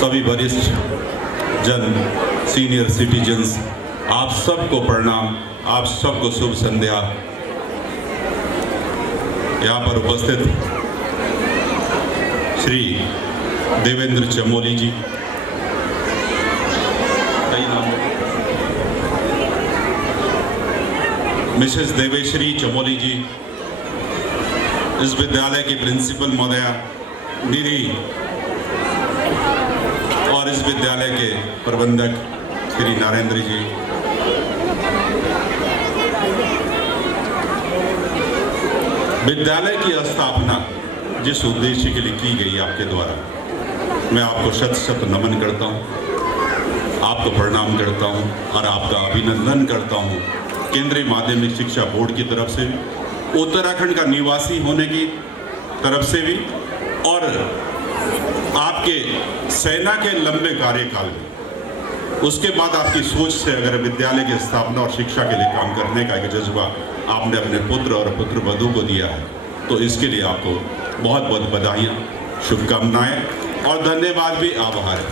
सभी वरिष्ठ जन, सीनियर सिटीजन्स, आप सबको प्रणाम, आप सबको शुभ संध्या। यहाँ पर उपस्थित श्री देवेंद्र चमोली जी, कई नाम, मिसेस देवेश्री चमोली जी, इस विद्यालय की प्रिंसिपल महोदया निधि और इस विद्यालय के प्रबंधक श्री नरेंद्र जी, विद्यालय की स्थापना जिस उद्देश्य के लिए की गई आपके द्वारा, मैं आपको शत शत नमन करता हूं, आपको प्रणाम करता हूं और आपका अभिनंदन करता हूं। केंद्रीय माध्यमिक शिक्षा बोर्ड की तरफ से, उत्तराखंड का निवासी होने की तरफ से भी, और आपके सेना के लंबे कार्यकाल में, उसके बाद आपकी सोच से अगर विद्यालय की स्थापना और शिक्षा के लिए काम करने का एक जज्बा आपने अपने पुत्र और पुत्रवधू को दिया है, तो इसके लिए आपको बहुत बहुत बधाइयाँ, शुभकामनाएं और धन्यवाद भी, आभार है।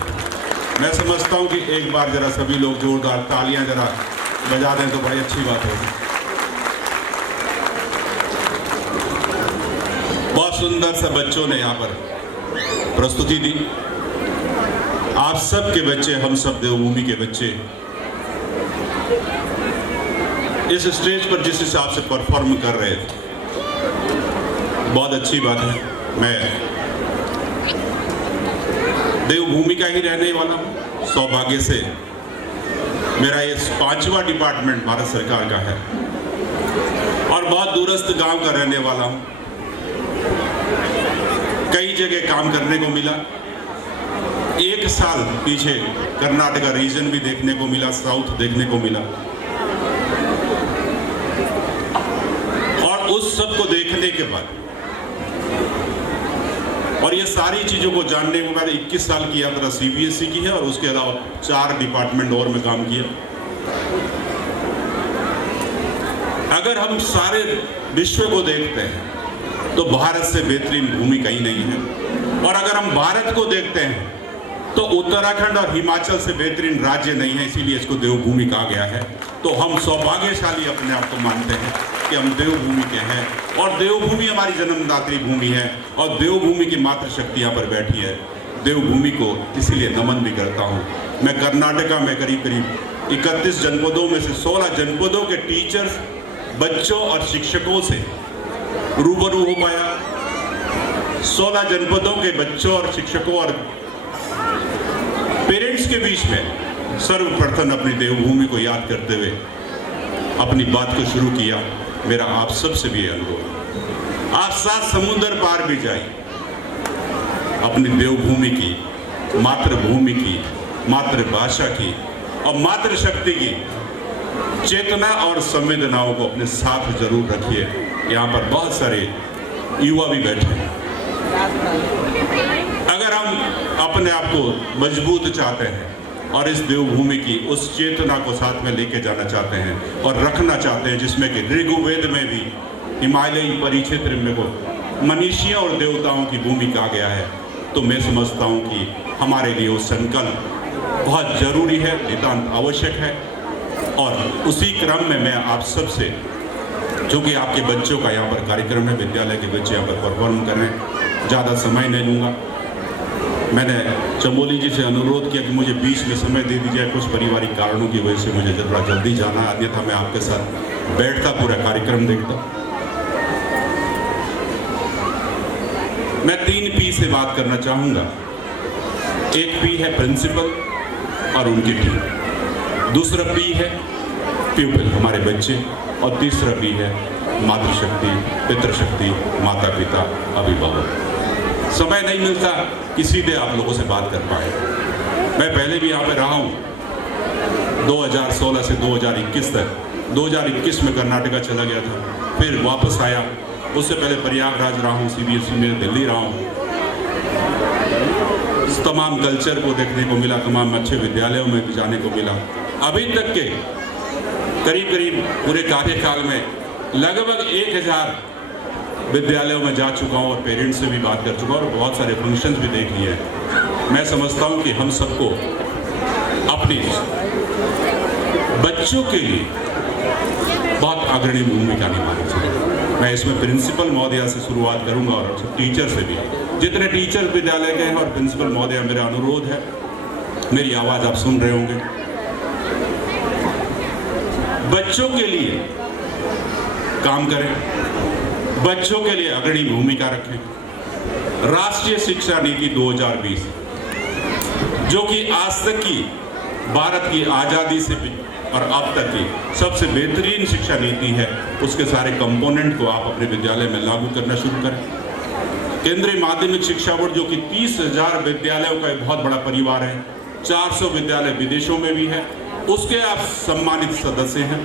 मैं समझता हूँ कि एक बार जरा सभी लोग जोरदार तालियां जरा बजा दें तो बड़ी अच्छी बात होगी। बहुत सुंदर सा बच्चों ने यहाँ पर प्रस्तुति दी। आप सब के बच्चे, हम सब देवभूमि के बच्चे इस स्टेज पर जिस हिसाब से परफॉर्म कर रहे थे, बहुत अच्छी बात है। मैं देवभूमि का ही रहने वाला हूँ। सौभाग्य से मेरा ये 5वां डिपार्टमेंट भारत सरकार का है और बहुत दूरस्थ गांव का रहने वाला हूँ। कई जगह काम करने को मिला। एक साल पीछे कर्नाटका रीजन भी देखने को मिला, साउथ देखने को मिला, और उस सब को देखने के बाद और ये सारी चीजों को जानने को मैंने 21 साल की यात्रा सीबीएसई की है और उसके अलावा 4 डिपार्टमेंट और में काम किया। अगर हम सारे विश्व को देखते हैं तो भारत से बेहतरीन भूमि कहीं नहीं है, और अगर हम भारत को देखते हैं तो उत्तराखंड और हिमाचल से बेहतरीन राज्य नहीं है, इसीलिए इसको देवभूमि कहा गया है। तो हम सौभाग्यशाली अपने आप को मानते हैं कि हम देवभूमि के हैं, और देवभूमि हमारी जन्मदात्री भूमि है, और देवभूमि की मातृशक्ति यहाँ पर बैठी है। देवभूमि को इसीलिए नमन भी करता हूँ। मैं कर्नाटका में करीब करीब 31 जनपदों में से 16 जनपदों के टीचर्स, बच्चों और शिक्षकों से रूबरू हो पाया। 16 जनपदों के बच्चों और शिक्षकों और पेरेंट्स के बीच में सर्वप्रथम अपनी देवभूमि को याद करते हुए अपनी बात को शुरू किया। मेरा आप सब से भी अनुरोध, आप 7 समुद्र पार भी जाइए, अपनी देवभूमि की, मातृभूमि की, मातृभाषा की और मातृशक्ति की चेतना और संवेदनाओं को अपने साथ जरूर रखिए। यहाँ पर बहुत सारे युवा भी बैठे हैं। अगर हम अपने आप को मजबूत चाहते हैं और इस देवभूमि की उस चेतना को साथ में लेके जाना चाहते हैं और रखना चाहते हैं, जिसमें कि ऋग्वेद में भी हिमालयी परिक्षेत्र में को मनीषियों और देवताओं की भूमि कहा गया है, तो मैं समझता हूँ कि हमारे लिए वो संकल्प बहुत जरूरी है, नितांत आवश्यक है। और उसी क्रम में मैं आप सबसे, जो कि आपके बच्चों का यहाँ पर कार्यक्रम है, विद्यालय के बच्चे यहाँ पर परफॉर्म कर रहे हैं, ज़्यादा समय नहीं लूँगा। मैंने चमोली जी से अनुरोध किया कि मुझे बीच में समय दे दीजिए, कुछ पारिवारिक कारणों की वजह से मुझे थोड़ा जल्दी जाना, अन्यथा मैं आपके साथ बैठता पूरा कार्यक्रम देखता। मैं 3 पी से बात करना चाहूँगा। एक पी है प्रिंसिपल और उनकी टीम, दूसरा पी है प्यूपिल, हमारे बच्चे, और तीसरा पी है मातृशक्ति, पितृशक्ति, माता पिता, अभिभावक। समय नहीं मिलता कि सीधे आप लोगों से बात कर पाए। मैं पहले भी यहाँ पे रहा हूँ 2016 से 2021 तक। 2021 में कर्नाटका चला गया था, फिर वापस आया। उससे पहले प्रयागराज रहा हूँ, सीबीएसई में दिल्ली रहा हूँ। तमाम कल्चर को देखने को मिला, तमाम अच्छे विद्यालयों में भी जाने को मिला। अभी तक के करीब करीब पूरे कार्यकाल में लगभग 1000 विद्यालयों में जा चुका हूँ और पेरेंट्स से भी बात कर चुका हूँ और बहुत सारे फंक्शंस भी देख लिए हैं। मैं समझता हूं कि हम सबको अपने बच्चों के लिए बहुत अग्रणी भूमिका निभानी चाहिए। मैं इसमें प्रिंसिपल महोदया से शुरुआत करूंगा और टीचर से भी। जितने टीचर विद्यालय के हैं और प्रिंसिपल महोदया, मेरा अनुरोध है, मेरी आवाज़ आप सुन रहे होंगे, बच्चों के लिए काम करें, बच्चों के लिए अग्रणी भूमिका रखें। राष्ट्रीय शिक्षा नीति 2020 जो कि आज तक की भारत की आज़ादी से भी और अब तक की सबसे बेहतरीन शिक्षा नीति है, उसके सारे कंपोनेंट को आप अपने विद्यालय में लागू करना शुरू करें। केंद्रीय माध्यमिक शिक्षा बोर्ड जो कि 30,000 विद्यालयों का एक बहुत बड़ा परिवार है, 400 विद्यालय विदेशों में भी है, उसके आप सम्मानित सदस्य हैं।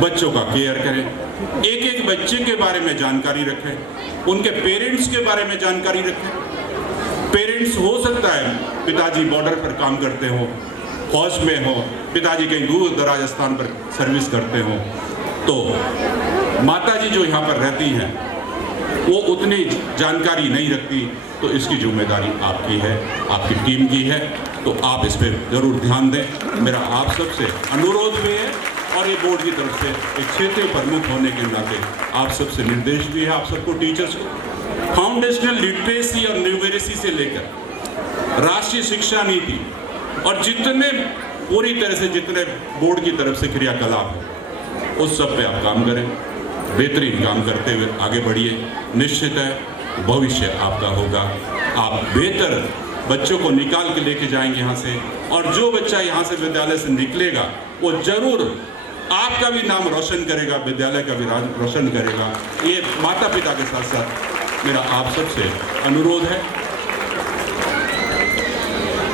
बच्चों का केयर करें, एक एक बच्चे के बारे में जानकारी रखें, उनके पेरेंट्स के बारे में जानकारी रखें। पेरेंट्स हो सकता है पिताजी बॉर्डर पर काम करते हो, फौज में हो, पिताजी कहीं दूर दराज स्थान पर सर्विस करते हो, तो माताजी जो यहाँ पर रहती हैं वो उतनी जानकारी नहीं रखती, तो इसकी जिम्मेदारी आपकी है, आपकी टीम की है, तो आप इस पर जरूर ध्यान दें। मेरा आप सबसे अनुरोध भी है और ये बोर्ड की तरफ से एक क्षेत्रीय प्रमुख होने के नाते आप सबसे निर्देश भी है, आप सबको टीचर्स को फाउंडेशनल लिटरेसी और न्यूमेरेसी से लेकर राष्ट्रीय शिक्षा नीति और जितने पूरी तरह से जितने बोर्ड की तरफ से क्रियाकलाप है उस सब पे आप काम करें, बेहतरीन काम करते हुए आगे बढ़िए। निश्चित है भविष्य आपका होगा, आप बेहतर बच्चों को निकाल के लेके जाएंगे यहाँ से, और जो बच्चा यहाँ से विद्यालय से निकलेगा वो जरूर आपका भी नाम रोशन करेगा, विद्यालय का भी रोशन करेगा। ये माता पिता के साथ साथ मेरा आप सबसे अनुरोध है।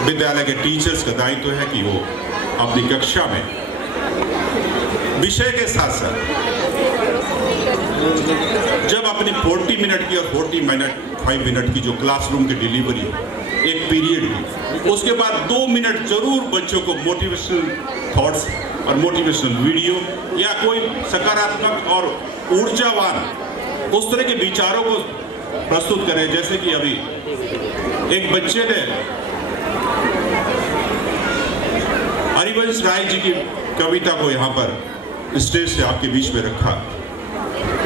विद्यालय के टीचर्स का दायित्व है कि वो अपनी कक्षा में विषय के साथ साथ जब अपनी 40 मिनट की और 5 मिनट की जो क्लासरूम की डिलीवरी है एक पीरियड की, उसके बाद 2 मिनट जरूर बच्चों को मोटिवेशनल थॉट्स और मोटिवेशनल वीडियो या कोई सकारात्मक और ऊर्जावान उस तरह के विचारों को प्रस्तुत करें। जैसे कि अभी एक बच्चे ने हरिवंश राय जी की कविता को यहाँ पर स्टेज से आपके बीच में रखा।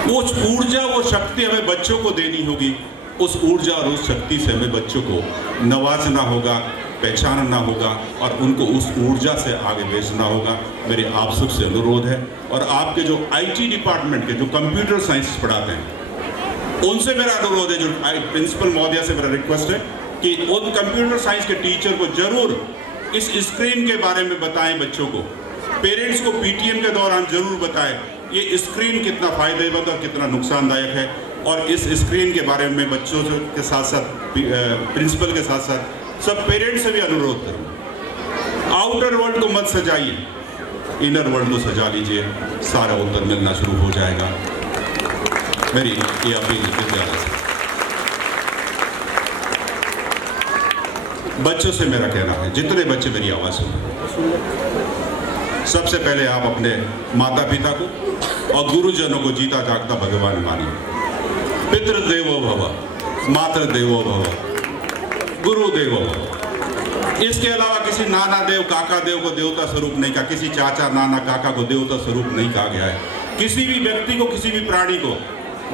वो ऊर्जा, वो शक्ति हमें बच्चों को देनी होगी, उस ऊर्जा और उस शक्ति से हमें बच्चों को नवाजना होगा, पहचानना होगा और उनको उस ऊर्जा से आगे भेजना होगा। मेरे आप सबसे अनुरोध है, और आपके जो IT डिपार्टमेंट के जो कंप्यूटर साइंस पढ़ाते हैं उनसे मेरा अनुरोध है, जो प्रिंसिपल महोदया से मेरा रिक्वेस्ट है कि उन कंप्यूटर साइंस के टीचर को जरूर इस स्क्रीन के बारे में बताएं बच्चों को। पेरेंट्स को PTM के दौरान जरूर बताएं ये स्क्रीन कितना फायदेमंद और कितना नुकसानदायक है, और इस स्क्रीन के बारे में बच्चों के साथ साथ प्रिंसिपल के साथ साथ सब पेरेंट्स से भी अनुरोध करूँ, आउटर वर्ल्ड को मत सजाइए, इनर वर्ल्ड को सजा लीजिए, सारा उत्तर मिलना शुरू हो जाएगा। मेरी ये अपील विद्यालय से, बच्चों से मेरा कहना है, जितने बच्चे मेरी आवाज़ सुने, सबसे पहले आप अपने माता पिता को और गुरुजनों को जीता जागता भगवान मानिए। पितृदेवो भव, मातृदेवो भव, गुरुदेवो भव। इसके अलावा किसी नाना देव काका देव को देवता स्वरूप नहीं कहा, किसी चाचा नाना काका को देवता स्वरूप नहीं कहा गया है, किसी भी व्यक्ति को किसी भी प्राणी को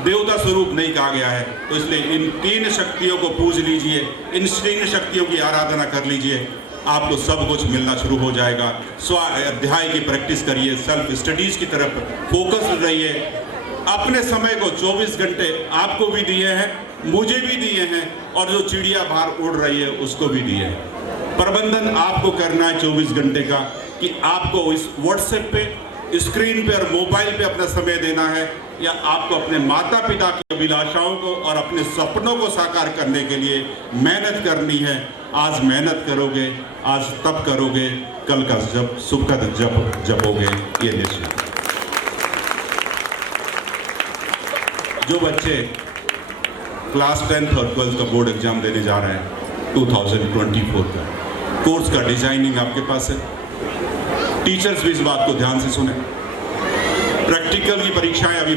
देवता स्वरूप नहीं कहा गया है। तो इसलिए इन 3 शक्तियों को पूज लीजिए, इन 3 शक्तियों की आराधना कर लीजिए, आपको सब कुछ मिलना शुरू हो जाएगा। स्वाध्याय की प्रैक्टिस करिए, सेल्फ स्टडीज की तरफ फोकस रहिए। अपने समय को 24 घंटे आपको भी दिए हैं, मुझे भी दिए हैं, और जो चिड़िया बाहर उड़ रही है उसको भी दिए हैं। प्रबंधन आपको करना है 24 घंटे का, कि आपको इस व्हाट्सएप पे, स्क्रीन पे और मोबाइल पे अपना समय देना है, या आपको अपने माता पिता की अभिलाषाओं को और अपने सपनों को साकार करने के लिए मेहनत करनी है। आज मेहनत करोगे, आज तप करोगे, कल का जप सुखद जप जपोगे, ये निश्चित। जो बच्चे क्लास 10th और 12th का बोर्ड एग्जाम देने जा रहे हैं 2024 का, कोर्स का डिजाइनिंग आपके पास है। टीचर्स भी इस बात को ध्यान से सुने। प्रैक्टिकल की परीक्षाएं अभी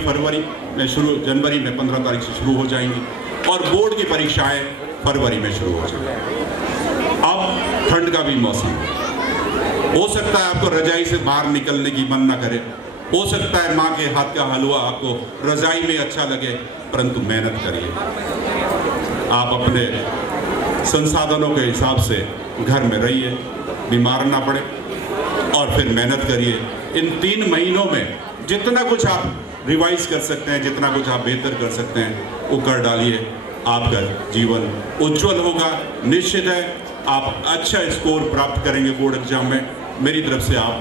जनवरी में 15 तारीख से शुरू हो जाएंगी, और बोर्ड की परीक्षाएं फरवरी में शुरू हो जाएंगी। ठंड का भी मौसम है। हो सकता है आपको रजाई से बाहर निकलने की मन ना करे, हो सकता है माँ के हाथ का हलवा आपको रजाई में अच्छा लगे, परंतु मेहनत करिए। आप अपने संसाधनों के हिसाब से घर में रहिए, बीमार ना पड़े, और फिर मेहनत करिए। इन 3 महीनों में जितना कुछ आप रिवाइज कर सकते हैं, जितना कुछ आप बेहतर कर सकते हैं, वो कर डालिए। आपका जीवन उज्जवल होगा। निश्चित है आप अच्छा स्कोर प्राप्त करेंगे बोर्ड एग्जाम में। मेरी तरफ से आप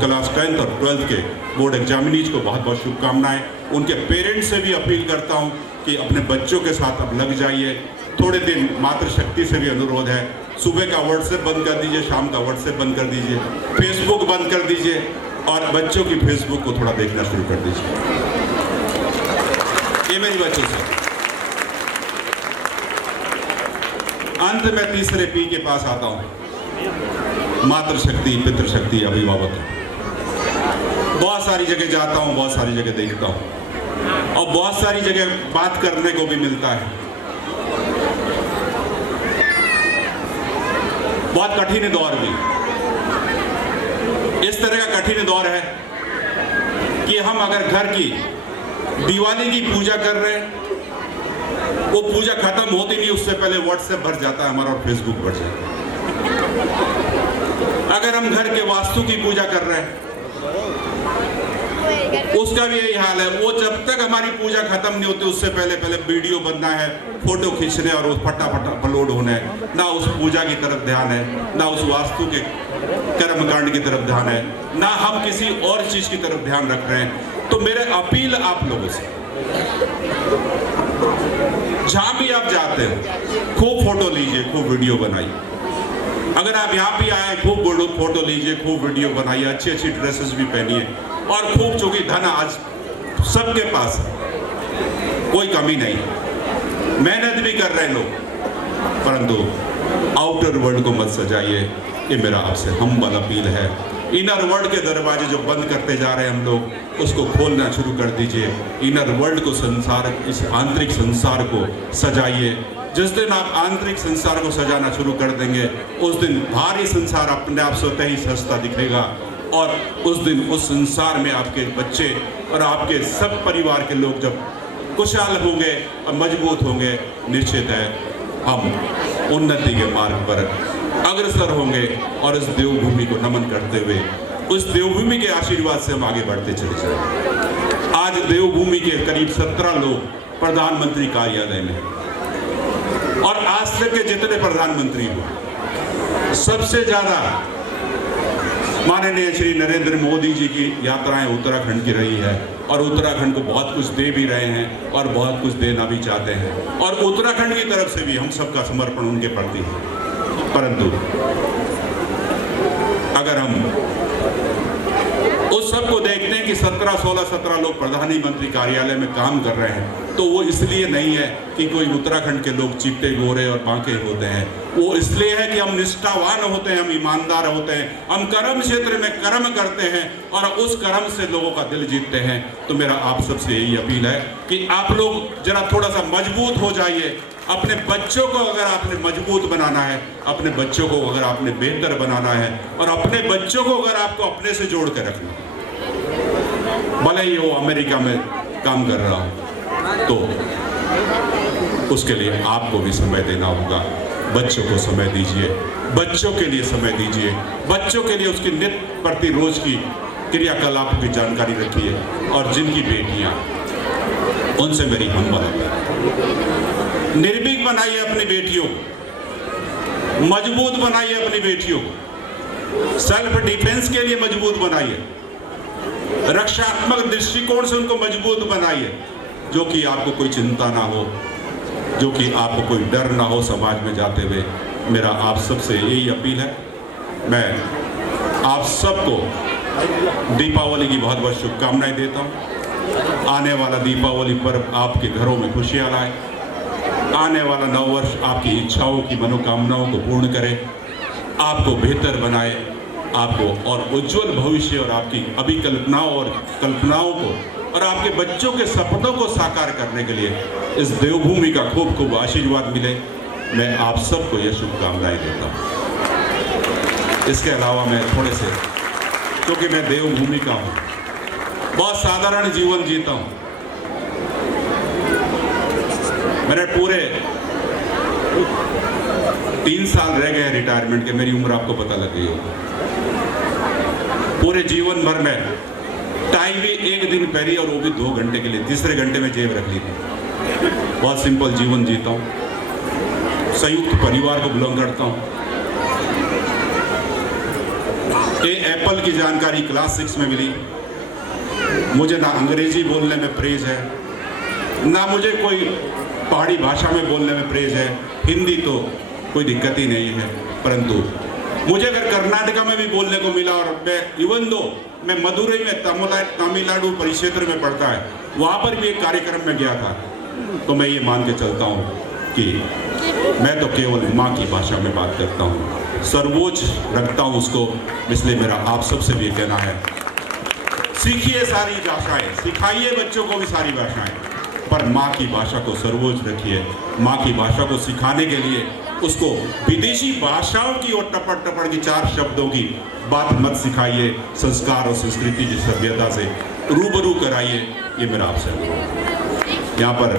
क्लास 10th और 12th के बोर्ड एग्जामिनीज को बहुत बहुत शुभकामनाएं। उनके पेरेंट्स से भी अपील करता हूं कि अपने बच्चों के साथ अब लग जाइए। थोड़े दिन मातृशक्ति से भी अनुरोध है, सुबह का व्हाट्सएप बंद कर दीजिए, शाम का व्हाट्सएप बंद कर दीजिए, फेसबुक बंद कर दीजिए, और बच्चों की फेसबुक को थोड़ा देखना शुरू कर दीजिए। ये मेरी बच्चों से। अंत में तीसरे पी के पास आता हूं, मातृशक्ति, पितृशक्ति, अभिभावक। बहुत सारी जगह जाता हूं, बहुत सारी जगह देखता हूं, और बहुत सारी जगह बात करने को भी मिलता है। बहुत कठिन दौर भी, इस तरह का कठिन दौर है कि हम अगर घर की दिवाली की पूजा कर रहे हैं, वो पूजा खत्म होती नहीं, उससे पहले व्हाट्सएप भर जाता है हमारा और फेसबुक भर जाता है। अगर हम घर के वास्तु की पूजा कर रहे हैं, उसका भी यही हाल है। वो जब तक हमारी पूजा खत्म नहीं होती, उससे पहले वीडियो बनना है, फोटो खींचने और उस फटाफट अपलोड होना है। ना उस पूजा की तरफ ध्यान है, ना उस वास्तु के कर्मकांड की तरफ ध्यान है, ना हम किसी और चीज की तरफ ध्यान रख रहे हैं। तो मेरे अपील आप लोगों से, जहां भी आप जाते हैं, खूब फोटो लीजिए, खूब वीडियो बनाइए। अगर आप यहाँ भी आए, खूब फोटो लीजिए, खूब वीडियो बनाइए, अच्छी अच्छी ड्रेसेस भी पहनिए, और खूब, चूंकि धन आज सबके पास है, कोई कमी नहीं, मेहनत भी कर रहे हैं लोग, परंतु आउटर वर्ल्ड को मत सजाइए। ये मेरा आपसे हम्बल अपील है। इनर वर्ल्ड के दरवाजे जो बंद करते जा रहे हैं हम लोग, उसको खोलना शुरू कर दीजिए। इनर वर्ल्ड को, संसार, इस आंतरिक संसार को सजाइए। जिस दिन आप आंतरिक संसार को सजाना शुरू कर देंगे, उस दिन भारी संसार अपने आप स्वतः ही सस्ता दिखेगा, और उस दिन उस संसार में आपके बच्चे और आपके सब परिवार के लोग जब खुशहाल होंगे और मजबूत होंगे, निश्चित है हम उन्नति के मार्ग पर अग्रसर होंगे, और इस देवभूमि को नमन करते हुए, उस देवभूमि के आशीर्वाद से हम आगे बढ़ते चले जाएंगे। आज देवभूमि के करीब 17 लोग प्रधानमंत्री कार्यालय में, और आज तक के जितने प्रधानमंत्री हुए, सबसे ज्यादा माननीय श्री नरेंद्र मोदी जी की यात्राएं उत्तराखंड की रही है, और उत्तराखंड को बहुत कुछ दे भी रहे हैं और बहुत कुछ देना भी चाहते हैं, और उत्तराखंड की तरफ से भी हम सबका समर्पण उनके प्रति है। परंतु अगर हम उस सबको देखते हैं कि 17 लोग प्रधानमंत्री कार्यालय में काम कर रहे हैं, तो वो इसलिए नहीं है कि कोई उत्तराखंड के लोग चिट्टे गोरे और बांके होते हैं, वो इसलिए है कि हम निष्ठावान होते हैं, हम ईमानदार होते हैं, हम कर्म क्षेत्र में कर्म करते हैं, और उस कर्म से लोगों का दिल जीतते हैं। तो मेरा आप सबसे यही अपील है कि आप लोग जरा थोड़ा सा मजबूत हो जाइए। अपने बच्चों को अगर आपने मजबूत बनाना है, अपने बच्चों को अगर आपने बेहतर बनाना है, और अपने बच्चों को अगर आपको अपने से जोड़ कर रखना, भले ही वो अमेरिका में काम कर रहा हो, तो उसके लिए आपको भी समय देना होगा। बच्चों को समय दीजिए, बच्चों के लिए समय दीजिए, बच्चों के लिए उसकी नित्य प्रति रोज की क्रियाकलापों की जानकारी रखिए। और जिनकी बेटियां, उनसे मेरी हम्बल है, निर्भीक बनाइए अपनी बेटियों को, मजबूत बनाइए अपनी बेटियों को, सेल्फ डिफेंस के लिए मजबूत बनाइए, रक्षात्मक दृष्टिकोण से उनको मजबूत बनाइए, जो कि आपको कोई चिंता ना हो, जो कि आपको कोई डर ना हो समाज में जाते हुए। मेरा आप सबसे यही अपील है। मैं आप सबको दीपावली की बहुत बहुत शुभकामनाएं देता हूँ। आने वाला दीपावली पर्व आपके घरों में खुशियाँ लाए, आने वाला नववर्ष आपकी इच्छाओं की, मनोकामनाओं को पूर्ण करे, आपको बेहतर बनाए, आपको और उज्जवल भविष्य और आपकी अभिकल्पनाओं और कल्पनाओं को और आपके बच्चों के सपनों को साकार करने के लिए इस देवभूमि का खूब खूब आशीर्वाद मिले। मैं आप सबको यह शुभकामनाएं देता हूँ। इसके अलावा मैं थोड़े से, क्योंकि मैं देवभूमि का हूँ, बहुत साधारण जीवन जीता हूँ। मेरे पूरे 3 साल रह गए रिटायरमेंट के, मेरी उम्र आपको पता लग गई होगी। पूरे जीवन भर में टाई भी एक दिन पहनी और वो भी 2 घंटे के लिए, तीसरे घंटे में जेब रख ली थी। बहुत सिंपल जीवन जीता हूँ, संयुक्त परिवार को बिलोंग करता हूँ। ये एप्पल की जानकारी क्लास 6 में मिली। मुझे ना अंग्रेजी बोलने में प्रेज है, ना मुझे कोई पहाड़ी भाषा में बोलने में प्रेज है। हिंदी तो कोई दिक्कत ही नहीं है, परंतु मुझे अगर कर्नाटका में भी बोलने को मिला, और मैं इवन दो मैं मदुरई में तमिलनाडु परिक्षेत्र में पढ़ता है, वहाँ पर भी एक कार्यक्रम में गया था, तो मैं ये मान के चलता हूँ कि मैं तो केवल माँ की भाषा में बात करता हूँ, सर्वोच्च रखता हूँ उसको। इसलिए मेरा आप सबसे भी कहना है, सीखिए सारी भाषाएं, सिखाइए बच्चों को भी सारी भाषाएं, पर माँ की भाषा को सर्वोच्च रखिए। माँ की भाषा को सिखाने के लिए उसको विदेशी भाषाओं की और टपड़ की 4 शब्दों की बात मत सिखाइए। संस्कार और संस्कृति की सभ्यता से रूबरू कराइए। ये मेरा आपसे अनुरोध। यहाँ पर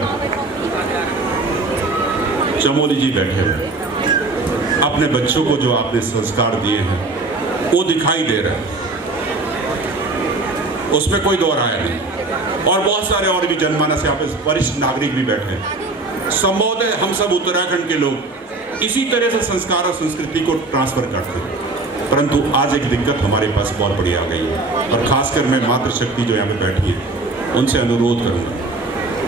चमोली जी बैठे हुए, अपने बच्चों को जो आपने संस्कार दिए हैं वो दिखाई दे रहे हैं, उसमें कोई दो राय नहीं। और बहुत सारे और भी जनमानस यहाँ पे वरिष्ठ नागरिक भी बैठे हैं। संभवतः हम सब उत्तराखंड के लोग इसी तरह से संस्कार और संस्कृति को ट्रांसफर करते हैं, परंतु आज एक दिक्कत हमारे पास बहुत बड़ी आ गई है। और खासकर मैं मातृशक्ति जो यहाँ पे बैठी है उनसे अनुरोध करूँगा,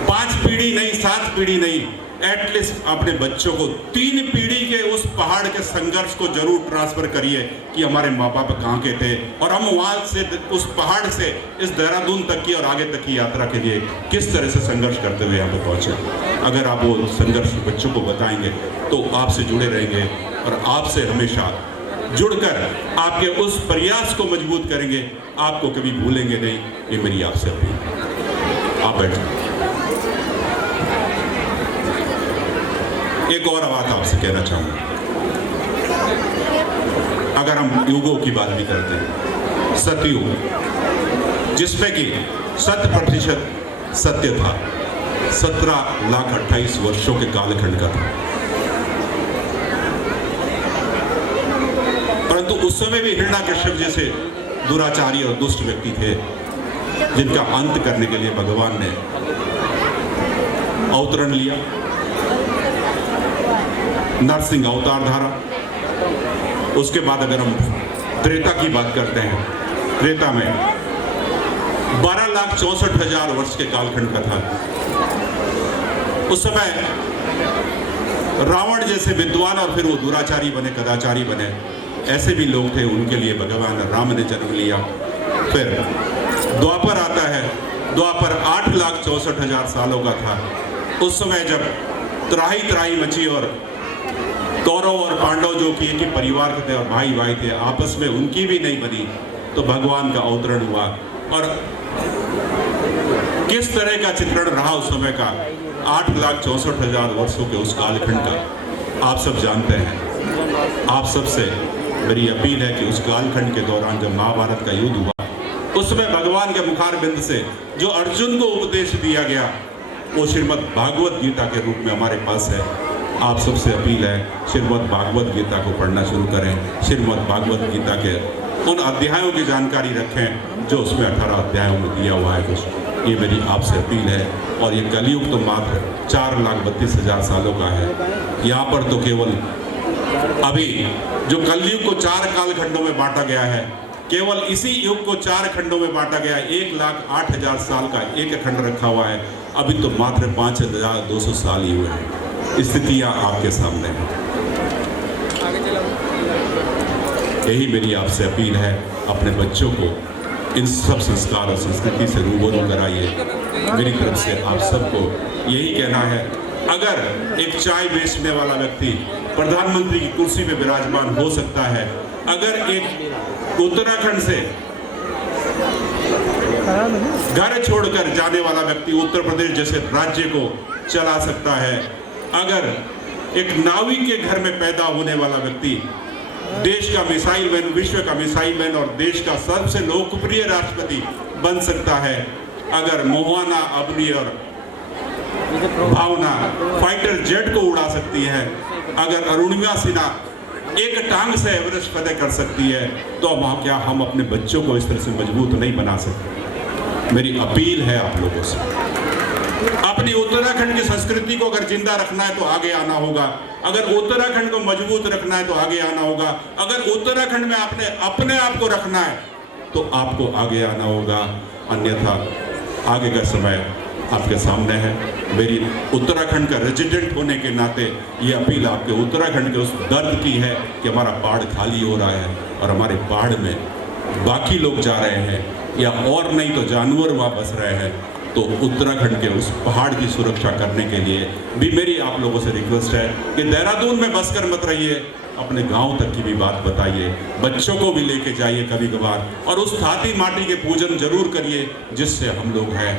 5 पीढ़ी नहीं, 7 पीढ़ी नहीं, एटलीस्ट अपने बच्चों को 3 पीढ़ी के उस पहाड़ के संघर्ष को जरूर ट्रांसफर करिए कि हमारे माँ बाप कहाँ के थे और हम वहाँ से उस पहाड़ से इस देहरादून तक की और आगे तक की यात्रा के लिए किस तरह से संघर्ष करते हुए यहाँ पे पहुँचे। अगर आप वो संघर्ष बच्चों को बताएंगे तो आपसे जुड़े रहेंगे और आपसे हमेशा जुड़कर आपके उस प्रयास को मजबूत करेंगे, आपको कभी भूलेंगे नहीं। ये मेरी आपसे अपील। आप बैठे। एक और बात आपसे कहना चाहूँगा, अगर हम युगों की बात भी करते हैं, सतयुग जिसमें कि 100% सत्य था, 17,28,000 वर्षों के कालखंड का था, परंतु उस समय भी हिरण्यकश्यप जैसे दुराचारी और दुष्ट व्यक्ति थे जिनका अंत करने के लिए भगवान ने अवतरण लिया, नरसिंह अवतार धारा। उसके बाद अगर हम त्रेता की बात करते हैं, त्रेता में 12,64,000 वर्ष के कालखंड का था। उस समय रावण जैसे विद्वान और फिर वो दुराचारी बने, कदाचारी बने, ऐसे भी लोग थे, उनके लिए भगवान राम ने जन्म लिया। फिर द्वापर आता है, द्वापर 8,64,000 सालों का था। उस समय जब त्राही मची और कौरव और पांडव जो कि एक ही परिवार के थे और भाई भाई थे, आपस में उनकी भी नहीं बनी, तो भगवान का अवतरण हुआ। और किस तरह का चित्रण रहा उस समय का, 8,64,000 वर्षों के उस कालखंड का आप सब जानते हैं। आप सबसे मेरी अपील है कि उस कालखंड के दौरान जब महाभारत का युद्ध हुआ, उस समय भगवान के मुखारबिंद से जो अर्जुन को उपदेश दिया गया वो श्रीमद् भागवत गीता के रूप में हमारे पास है। आप सबसे अपील है, श्रीमद् भागवत गीता को पढ़ना शुरू करें। श्रीमद् भागवत गीता के उन अध्यायों की जानकारी रखें जो उसमें 18 अध्यायों में दिया हुआ है कुछ। ये मेरी आपसे अपील है। और ये कलयुग तो मात्र 4,32,000 सालों का है। यहाँ पर तो केवल अभी जो कलयुग को 4 कालखंडों में बांटा गया है, केवल इसी युग को 4 खंडों में बांटा गया है। 1,08,000 साल का एक खंड रखा हुआ है। अभी तो मात्र 5,200 साल ही हुए हैं। स्थितियां आपके सामने हैं। यही मेरी आपसे अपील है, अपने बच्चों को इन सब संस्कार और संस्कृति से रूबरू कराइए। मेरी तरफ से आप सबको यही कहना है, अगर एक चाय बेचने वाला व्यक्ति प्रधानमंत्री की कुर्सी पे विराजमान हो सकता है, अगर एक उत्तराखंड से घर छोड़कर जाने वाला व्यक्ति उत्तर प्रदेश जैसे राज्य को चला सकता है, अगर एक नाविक के घर में पैदा होने वाला व्यक्ति देश का मिसाइल मैन, विश्व का मिसाइल मैन और देश का सबसे लोकप्रिय राष्ट्रपति बन सकता है अगर मोहाना अबनी और भावना फाइटर जेट को उड़ा सकती है, अगर अरुणिमा सिन्हा एक टांग से एवरेस्ट फतेह कर सकती है, तो अब क्या हम अपने बच्चों को इस तरह से मजबूत नहीं बना सकते? मेरी अपील है आप लोगों से, अपनी उत्तराखंड की संस्कृति को अगर जिंदा रखना है तो आगे आना होगा, अगर उत्तराखंड को मजबूत रखना है तो आगे आना होगा, अगर उत्तराखंड में आपने अपने आप को रखना है तो आपको आगे आना होगा, अन्यथा आगे का समय आपके सामने है। मेरी उत्तराखंड का रेजिडेंट होने के नाते ये अपील आपके उत्तराखंड के उस दर्द की है कि हमारा पहाड़ खाली हो रहा है और हमारे पहाड़ में बाकी लोग जा रहे हैं या और नहीं तो जानवर वहाँ बस रहे हैं, तो उत्तराखंड के उस पहाड़ की सुरक्षा करने के लिए भी मेरी आप लोगों से रिक्वेस्ट है कि देहरादून में बस कर मत रहिए, अपने गांव तक की भी बात बताइए, बच्चों को भी लेके जाइए कभी कभार, और उस थाती माटी के पूजन जरूर करिए जिससे हम लोग हैं।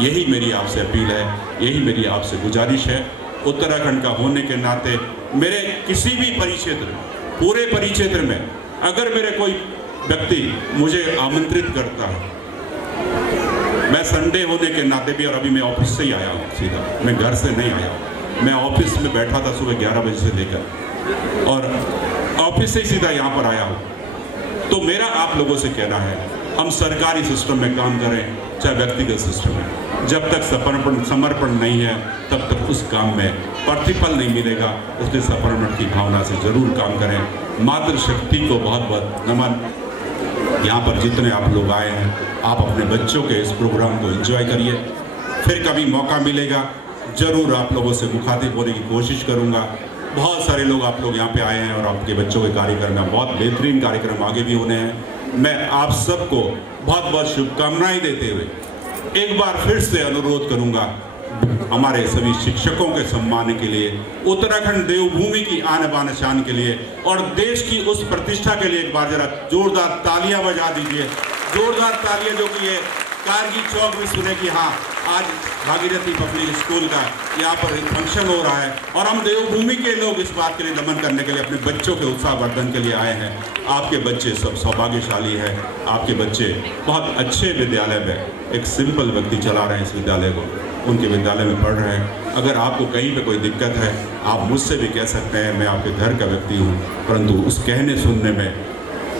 यही मेरी आपसे अपील है, यही मेरी आपसे गुजारिश है। उत्तराखंड का होने के नाते मेरे किसी भी परिक्षेत्र, पूरे परिक्षेत्र में अगर मेरे कोई व्यक्ति मुझे आमंत्रित करता है, मैं संडे होने के नाते भी, और अभी मैं ऑफिस से ही आया हूँ सीधा, मैं घर से नहीं आया हूँ, मैं ऑफिस में बैठा था सुबह 11 बजे से लेकर और ऑफिस से ही सीधा यहाँ पर आया हूँ। तो मेरा आप लोगों से कहना है, हम सरकारी सिस्टम में काम करें चाहे व्यक्तिगत सिस्टम में, जब तक समर्पण नहीं है तब तक उस काम में प्रतिफल नहीं मिलेगा। उसके समर्पण की भावना से जरूर काम करें। मातृशक्ति को बहुत बहुत नमन। यहाँ पर जितने आप लोग आए हैं, आप अपने बच्चों के इस प्रोग्राम को एंजॉय करिए। फिर कभी मौका मिलेगा जरूर आप लोगों से मुखातिब होने की कोशिश करूँगा। बहुत सारे लोग आप लोग यहाँ पे आए हैं और आपके बच्चों के कार्यक्रम में बहुत बेहतरीन कार्यक्रम आगे भी होने हैं। मैं आप सबको बहुत बहुत शुभकामनाएं देते हुए एक बार फिर से अनुरोध करूँगा, हमारे सभी शिक्षकों के सम्मान के लिए, उत्तराखंड देवभूमि की आन बान शान के लिए और देश की उस प्रतिष्ठा के लिए एक बार जरा जोरदार तालियां बजा दीजिए। जोरदार तालियां जो कि ये कारगिल चौक में सुने कि हाँ, आज भागीरथी पब्लिक स्कूल का यहाँ पर एक फंक्शन हो रहा है और हम देवभूमि के लोग इस बात के लिए नमन करने के लिए अपने बच्चों के उत्साहवर्धन के लिए आए हैं। आपके बच्चे सब सौभाग्यशाली हैं, आपके बच्चे बहुत अच्छे विद्यालय में, एक सिंपल व्यक्ति चला रहे हैं इस विद्यालय को, उनके विद्यालय में पढ़ रहे हैं। अगर आपको कहीं पे कोई दिक्कत है, आप मुझसे भी कह सकते हैं, मैं आपके घर का व्यक्ति हूँ, परंतु उस कहने सुनने में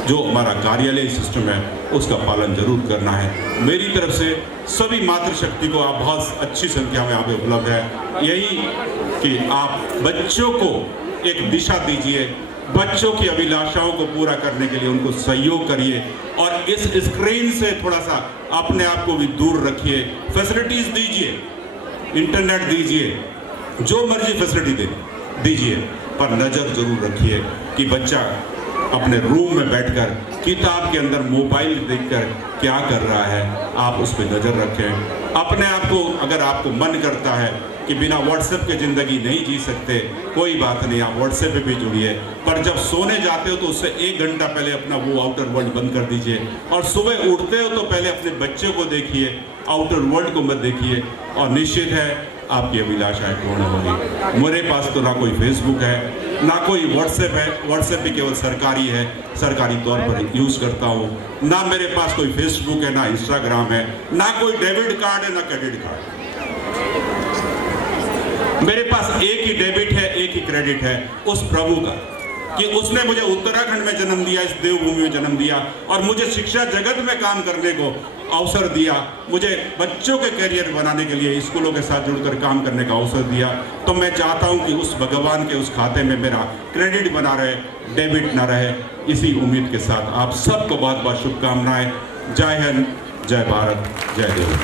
जो हमारा कार्यालय सिस्टम है उसका पालन जरूर करना है। मेरी तरफ से सभी मातृशक्ति को, आप बहुत अच्छी संख्या में यहाँ पे उपलब्ध है, यही कि आप बच्चों को एक दिशा दीजिए, बच्चों की अभिलाषाओं को पूरा करने के लिए उनको सहयोग करिए और इस स्क्रीन से थोड़ा सा अपने आप को भी दूर रखिए। फैसिलिटीज दीजिए, इंटरनेट दीजिए, जो मर्जी फैसिलिटी दीजिए, पर नज़र जरूर रखिए कि बच्चा अपने रूम में बैठकर किताब के अंदर मोबाइल देखकर क्या कर रहा है, आप उस पर नज़र रखें। अपने आप को, अगर आपको मन करता है कि बिना व्हाट्सएप के ज़िंदगी नहीं जी सकते, कोई बात नहीं, आप व्हाट्सएप पे भी जुड़िए, पर जब सोने जाते हो तो उससे 1 घंटा पहले अपना वो आउटर वर्ल्ड बंद कर दीजिए और सुबह उठते हो तो पहले अपने बच्चे को देखिए, आउटर वर्ल्ड को मत देखिए, और निश्चित है आपकी अभिलाषाएं पूर्ण होगी। मेरे पास तो ना कोई फेसबुक है, ना कोई व्हाट्सएप है, व्हाट्सएप भी केवल सरकारी है, सरकारी तौर पर यूज़ करता हूँ, ना मेरे पास कोई फेसबुक है, ना इंस्टाग्राम है, ना कोई डेबिट कार्ड है, ना क्रेडिट कार्ड। मेरे पास एक ही डेबिट है, एक ही क्रेडिट है, उस प्रभु का, कि उसने मुझे उत्तराखंड में जन्म दिया, इस देवभूमि में जन्म दिया और मुझे शिक्षा जगत में काम करने को अवसर दिया, मुझे बच्चों के करियर बनाने के लिए स्कूलों के साथ जुड़कर काम करने का अवसर दिया। तो मैं चाहता हूं कि उस भगवान के उस खाते में मेरा क्रेडिट बना रहे, डेबिट ना रहे। इसी उम्मीद के साथ आप सबको बहुत बहुत शुभकामनाएं। जय हिंद, जय भारत, जय देव।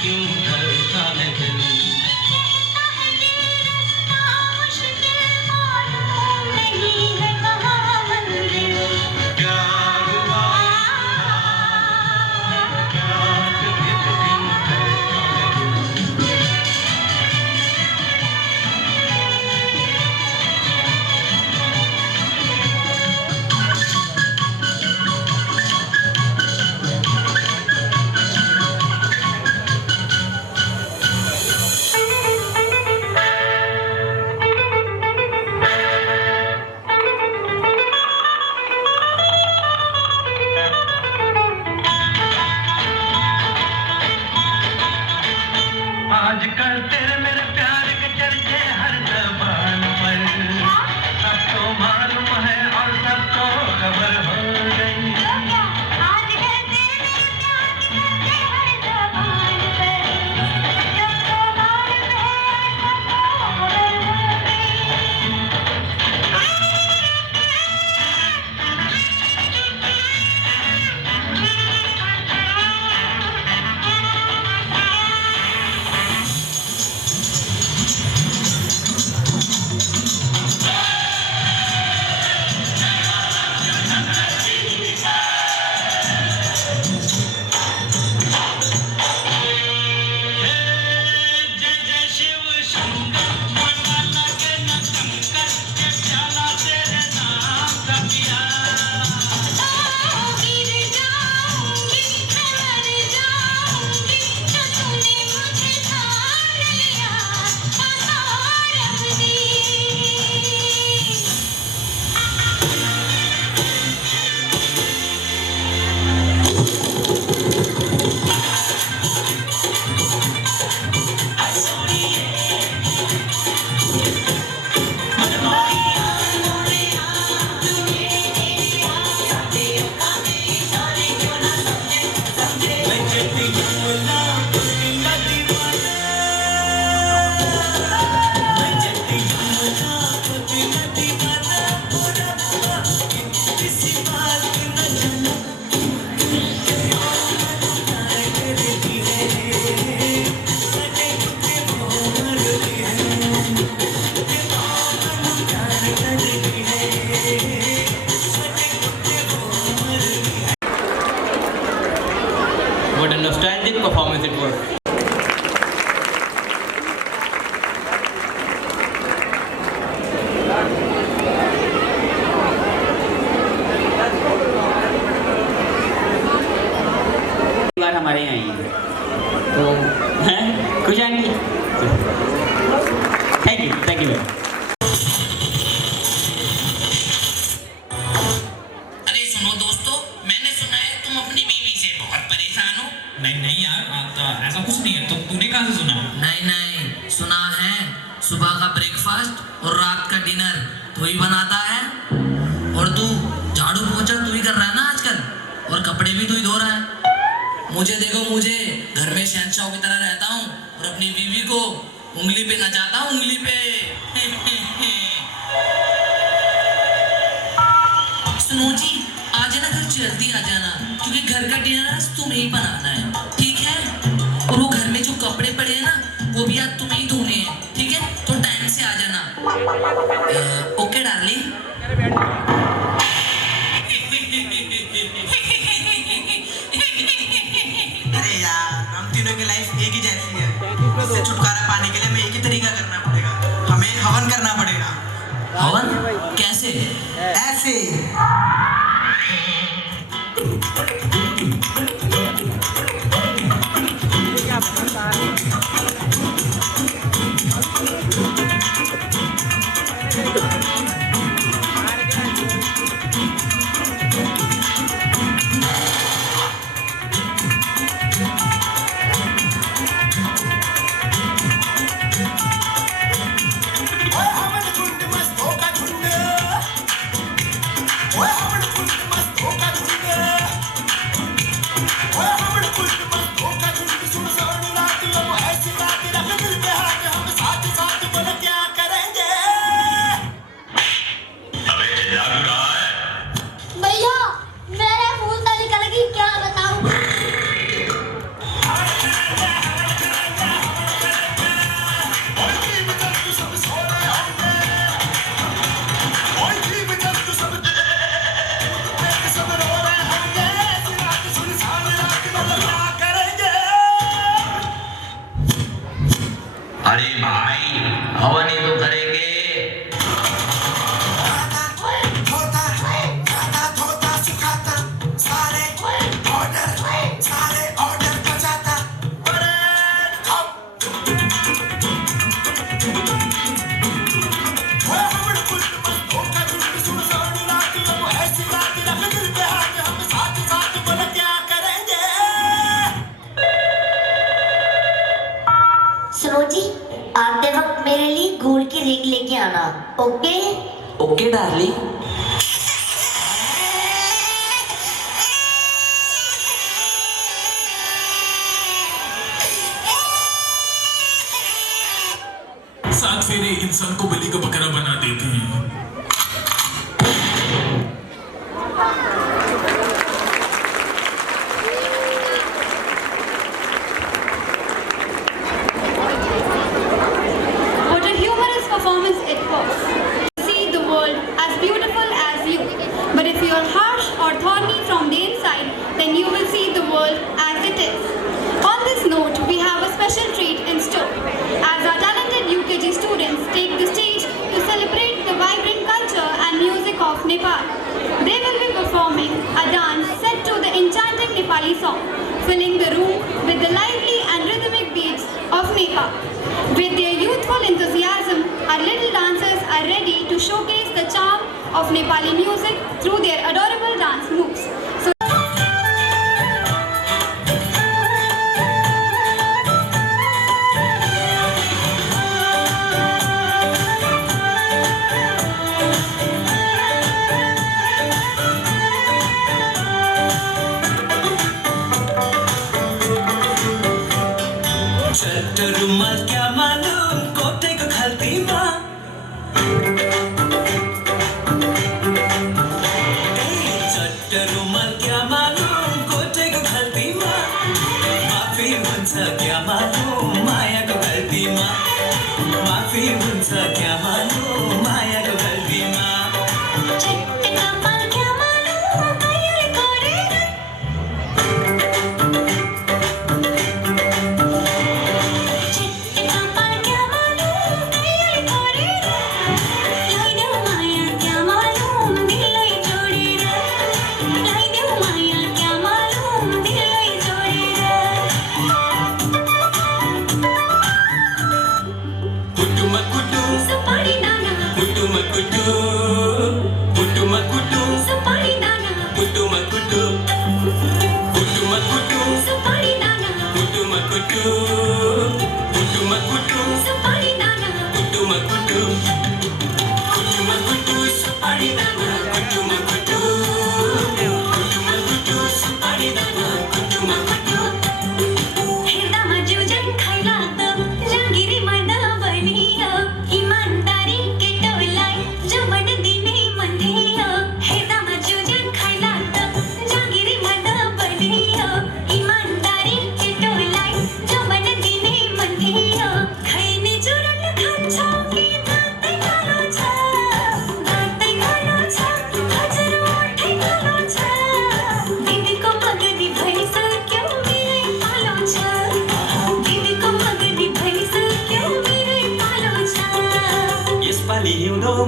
क्यों डरता है दिल। आजकल तेरे मेरे प्यार के चर्चे हर ज़बान पर, सबको मालूम है और सबको खबर हो गई। आजकल तेरे मेरे प्यार के चर्चे हर ज़बान पर, सबको मालूम है और सबको खबर हो जय जय शिव शंकर मंडला के न कंकर, के प्याला तेरे नाम का पिया। गिर जाऊंगी, मैं मर जाऊंगी, जो तूने मुझे ठान लिया, रब दी। What a nostalgic performance it was. बार हमारे यहाँ आई है तो हैं खुश आएंगी। Thank you ma'am. अरे सुनो दोस्तों, मैंने सुना है तुम अपनी बीवी से बहुत परेशान हो। नहीं यार, तो ऐसा कुछ नहीं है। तो तूने कहाँ से सुना? नहीं सुना है, सुबह का ब्रेकफास्ट और रात का डिनर तू ही बनाता है, और तू झाड़ू पोछा तू ही कर रहा है ना आजकल, और कपड़े भी तू ही धो रहा है। मुझे देखो, मुझे घर में शहंशाह की तरह रहता हूँ और अपनी बीवी को उंगली पे नचाता हूँ, उंगली पे। सुनो जी, आ जाना घर जल्दी आ जाना, क्योंकि घर का डिनर आज तुम्हें ही बनाना है, ठीक है? और वो घर में जो कपड़े पड़े हैं ना, वो भी आज तुम्हें ही धोने हैं, ठीक है? तो टाइम से आ जाना। Okay darling. अरे यार, हम तीनों की लाइफ एक ही जैसी है। इससे छुटकारा पाने के लिए हमें एक ही तरीका करना पड़ेगा, हमें हवन करना पड़ेगा। हवन कैसे? ऐसे ऐसी रात अरे भाई हवन ही तो करेंगे। सुनो जी, आते वक्त मेरे लिए गुड़ की रिंग लेके आना, ओके? Okay darling. सात फेरे इंसान को बलि का बकरा बना देते हैं। What a humorous performance it was. See the world as beautiful as you. But if you are harsh or thorny from the inside, then you will see the world as it is. On this note, we have a special treat in store. As our talented UKG students take the stage to celebrate the vibrant culture and music of Nepal, they will be performing a dance set to the enchanting Nepali song, filling the room with the lively and rhythmic beats of Nepal. With their youthful enthusiasm, our little dancers are ready to showcase the charm of Nepali music through their adorable dance moves. So रुमाल क्या मालूम कोटे को खलती माँ चट्ट रुमाल क्या मालूम कोटे को खलती माँ माफी हुन्छ क्या मालूम माया को गल्ती माँ माफी हुन्छ क्या मालूम माया को गल्ती माँ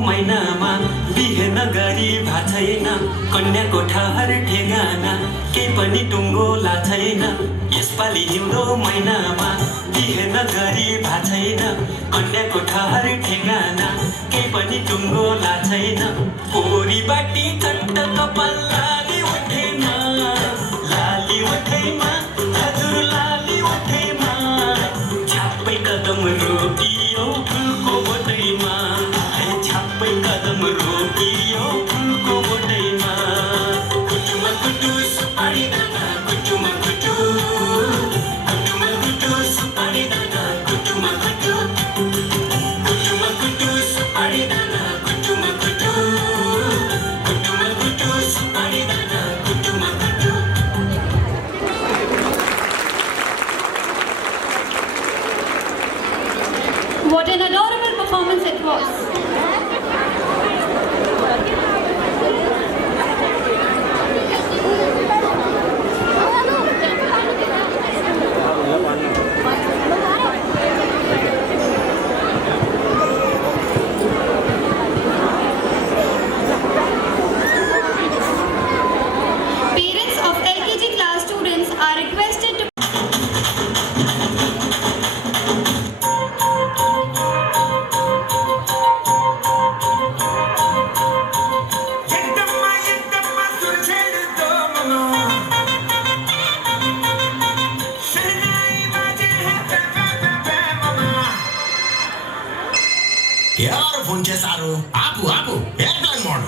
महिनामा बिहे नगरी भा छैन कन्याको ठहर ठेगाना केही पनि टुङ्गो ला छैन यसपालि हिउँदो महिनामा बिहे नगरी भा छैन कन्याको ठहर ठेगाना केही पनि टुङ्गो ला छैन कोरी बाटी चट्ट कपाल लाली उठेमा हजुर लाली उठेमा छाप्पै कदम रोकियो फुलको बोटैमा कदम रोकियो फुलको बोटैमा कुटुमा कुटु सुपारी दाना कुटुमा कुटु सुपारी दाना कुटुमा कुटु सुपारी दाना कुटुमा कुटु सुपारी दाना कुटुमा कुटु। what an adorable performance it was. यार फोन चे सारू आपू आपू airplane mode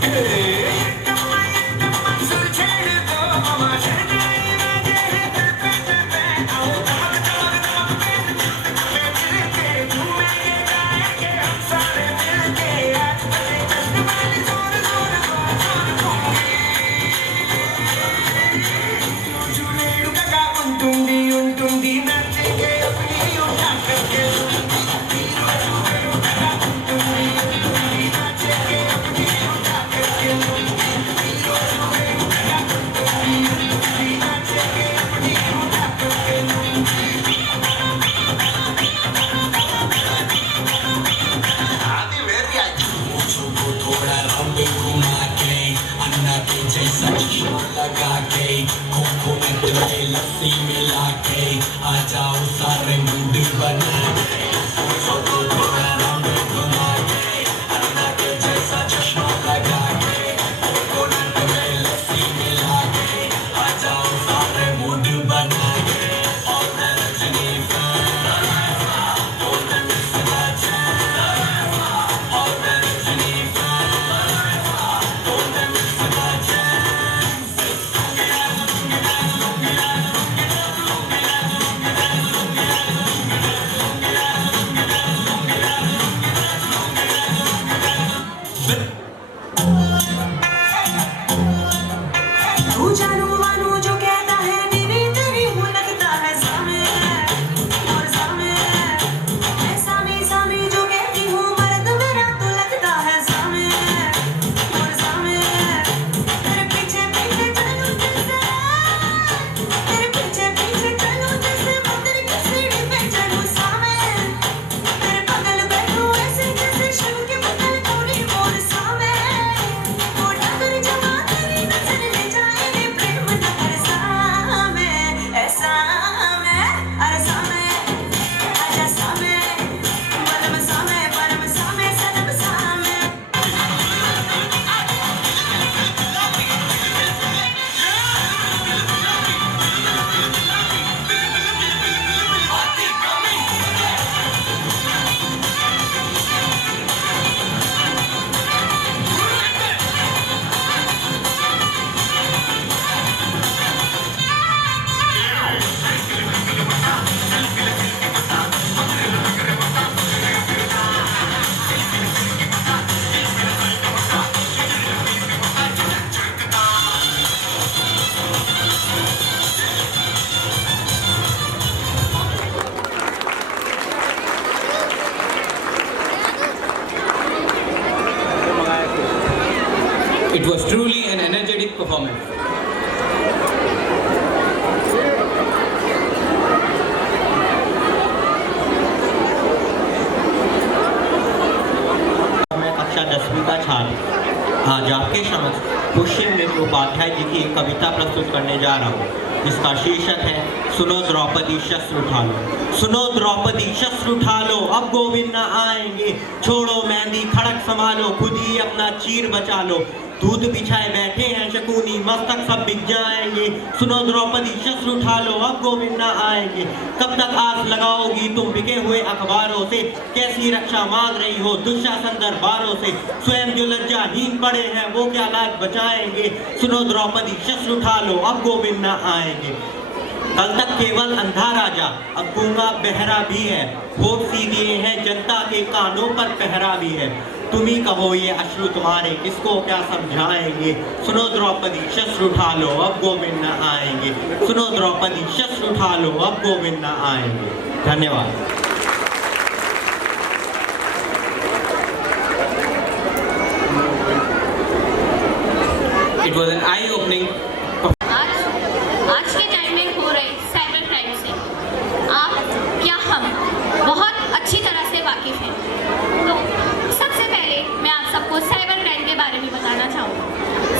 It was truly an energetic performance. मैं कक्षा 10वीं का छात्र आज आपके समक्ष पुष्यमित्र उपाध्याय जी की एक कविता प्रस्तुत करने जा रहा हूँ, जिसका शीर्षक है सुनो द्रौपदी शस्त्र उठा लो। सुनो द्रौपदी शस्त्र उठा लो, अब गोविंद न आएंगे, छोड़ो मेहंदी खड़क संभालो, खुद ही अपना चीर बचा लो। दूध बिछाए बैठे हैं शकुनी, मस्तक सब बिक जाएंगे। सुनो द्रौपदी शस्त्र उठा लो, अब गोविंद न आएंगे। कब तक आस लगाओगी तुम बिके हुए अखबारों से, कैसी रक्षा मांग रही हो दुशासन दरबारों से। स्वयं जो लज्जाहीन पड़े हैं वो क्या लाज बचाएंगे। सुनो द्रौपदी शस्त्र उठा लो, अब गोविंद न आएंगे। कल तक केवल अंधा राजा, अब गूंगा बहरा भी है, होठ सी दिए हैं जनता के कानों पर पहरा भी है। तुम ही कहो ये अश्रु तुम्हारे किसको क्या समझाएंगे। सुनो द्रौपदी शस्त्र उठा लो, अब गोविंद न आएंगे। सुनो द्रौपदी शस्त्र उठा लो, अब गोविंद न आएंगे। धन्यवाद। It was an eye-opening. आज के टाइम में हो रहे साइबर क्राइम से आप क्या हम बहुत अच्छी तरह से वाकिफ हैं। तो सबसे पहले मैं आप सबको साइबर क्राइम के बारे में बताना चाहूँगा।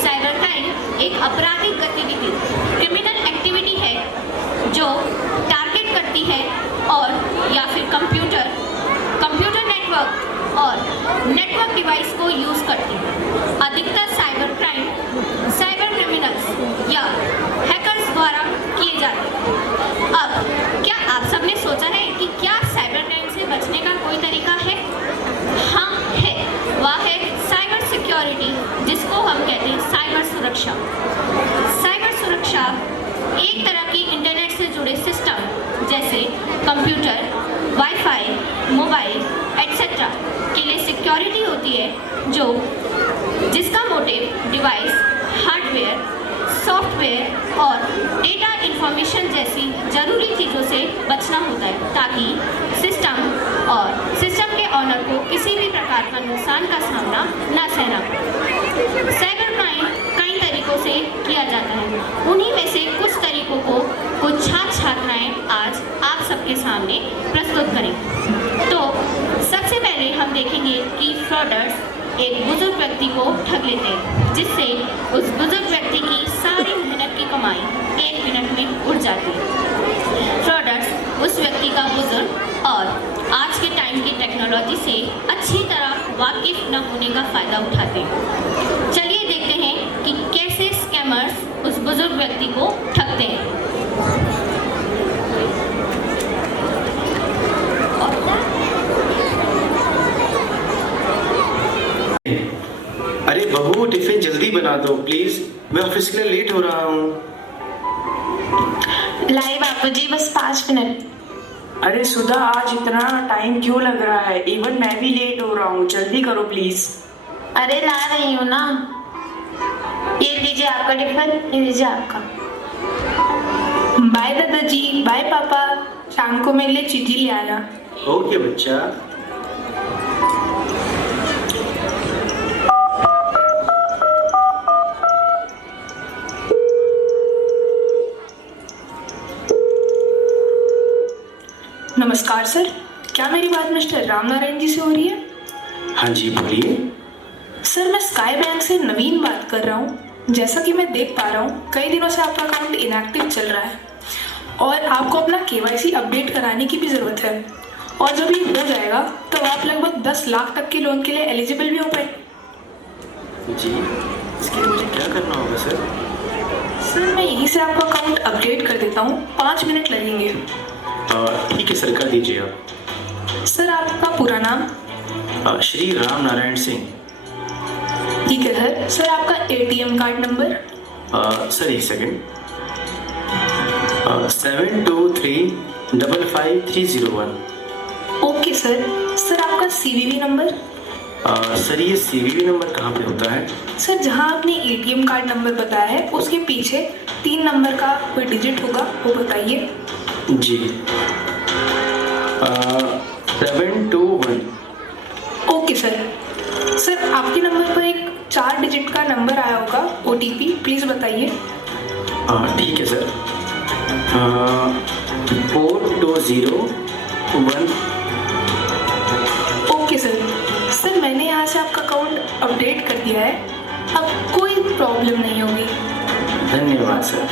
साइबर क्राइम एक आपराधिक गतिविधि, क्रिमिनल एक्टिविटी है जो टारगेट करती है और या फिर कंप्यूटर नेटवर्क और नेटवर्क डिवाइस को यूज़ करती है। अधिकतर साइबर क्राइम साइबर क्रिमिनल्स या हैकर्स द्वारा किए जाते हैं। अब क्या आप सबने सोचा है कि क्या साइबर क्राइम से बचने का कोई तरीका है? हाँ है। मोबाइल एट्सेट्रा के लिए सिक्योरिटी होती है, जिसका मोटिव डिवाइस, हार्डवेयर, सॉफ्टवेयर और डेटा इंफॉर्मेशन जैसी ज़रूरी चीज़ों से बचना होता है, ताकि सिस्टम के ऑनर को किसी भी प्रकार का नुकसान का सामना न सहना पड़े। साइबर क्राइम कई तरीकों से किया जाता है। उन्हीं में से कुछ तरीकों को कुछ छात्राएं आज आप सबके सामने प्रस्तुत करेंगे। तो सबसे पहले हम देखेंगे कि फ्रॉडर्स एक बुजुर्ग व्यक्ति को ठग लेते हैं, जिससे उस बुजुर्ग व्यक्ति की सारी मेहनत की कमाई 1 मिनट में उड़ जाती है। फ्रॉडर्स उस व्यक्ति का बुजुर्ग और आज के टाइम की टेक्नोलॉजी से अच्छी तरह वाकिफ न होने का फ़ायदा उठाते हैं। चलिए देखते हैं कि कैसे स्कैमर्स उस बुजुर्ग व्यक्ति को ठगते हैं। अरे बहू, टिफिन जल्दी बना दो प्लीज, मैं ऑफिस के लिए लेट हो रहा हूँ। लाए बापूजी, बस 5 मिनट। अरे सुधा, आज इतना टाइम क्यों लग रहा है? इवन मैं भी लेट हो रहा हूँ, जल्दी करो प्लीज। अरे ला रही हूँ ना, ये लीजिए आपका टिफिन, ये लीजिए आपका। बाय दादाजी, बाय पापा, शाम को मेरे लिए चिट्ठी ले आना। ओके बच्चा। नमस्कार सर, क्या मेरी बात मिस्टर रामनारायण जी से हो रही है? हाँ जी बोलिए। सर, मैं स्काई बैंक से नवीन बात कर रहा हूँ। जैसा कि मैं देख पा रहा हूँ, कई दिनों से आपका अकाउंट इनएक्टिव चल रहा है और आपको अपना KYC अपडेट कराने की भी ज़रूरत है। और जब ये हो जाएगा तो आप लगभग 10 लाख तक के लोन के लिए एलिजिबल भी हो पाए। जी, इसके लिए मुझे क्या करना होगा सर? सर, मैं यहीं से आपका अकाउंट अपडेट कर देता हूँ, 5 मिनट लगेंगे। ठीक है सर, कर दीजिए आप। सर, आपका पूरा नाम? श्री राम नारायण सिंह। ठीक है सर। सर, आपका ATM card number? Sir 1 second. 72355301। Okay sir. Sir, आपका CVV नंबर? सर, ये CVV नंबर कहाँ पे होता है? सर, जहाँ आपने ATM कार्ड नंबर बताया है उसके पीछे 3 नंबर का कोई डिजिट होगा, वो बताइए। जी, 721। Okay sir. सर, आपके नंबर पर एक 4 डिजिट का नंबर आया होगा, OTP, प्लीज़ बताइए। ठीक है सर। 4201। Okay sir. सर, मैंने यहाँ से आपका अकाउंट अपडेट कर दिया है, अब कोई प्रॉब्लम नहीं होगी। धन्यवाद सर।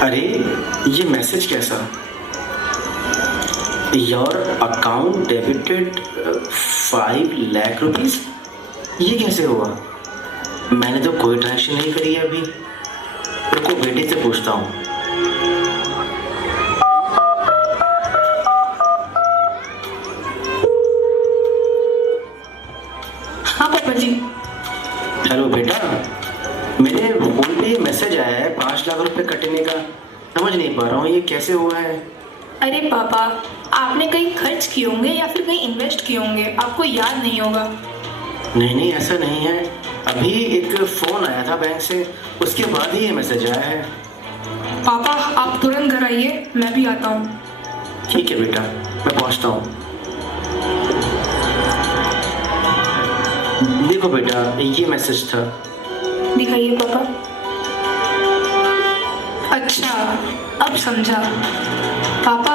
अरे ये मैसेज कैसा? Your account debited 5 lakh rupees. ये कैसे हुआ? मैंने तो कोई ट्रांजेक्शन नहीं करी है अभी। रुको, बेटे से पूछता हूँ। हाँ पापा जी। हेलो बेटा, मेरे फोन पे ये मैसेज आया है 5 लाख रुपए कटने का। समझ नहीं पा रहा हूँ ये कैसे हुआ है। अरे पापा, आपने कहीं खर्च किए होंगे या फिर कहीं इन्वेस्ट किए होंगे, आपको याद नहीं होगा। नहीं नहीं, ऐसा नहीं है। अभी एक फ़ोन आया था बैंक से, उसके बाद ही ये मैसेज आया है। पापा, आप तुरंत घर आइए, मैं भी आता हूँ। ठीक है बेटा, मैं पहुँचता हूँ। देखो बेटा, ये मैसेज था। दिखाइए पापा। अच्छा, अब समझा। पापा,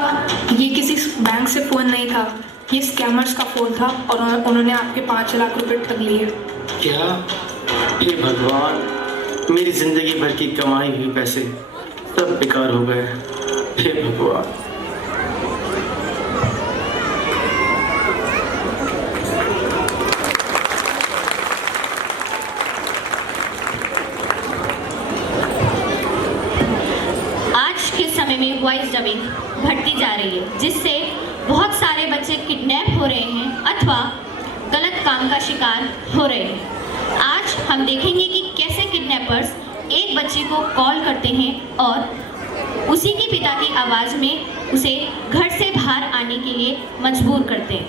ये किसी बैंक से फ़ोन नहीं था, ये स्कैमर्स का फ़ोन था और उन्होंने आपके 5 लाख रुपए ठग लिए। क्या? हे भगवान, मेरी ज़िंदगी भर की कमाई हुई पैसे सब बेकार हो गए। हे भगवान। में वॉइस डबिंग बढ़ती जा रही है, जिससे बहुत सारे बच्चे किडनैप हो रहे हैं अथवा गलत काम का शिकार हो रहे हैं। आज हम देखेंगे कि स्नैपर्स एक बच्चे को कॉल करते हैं और उसी के पिता की आवाज़ में उसे घर से बाहर आने के लिए मजबूर करते हैं।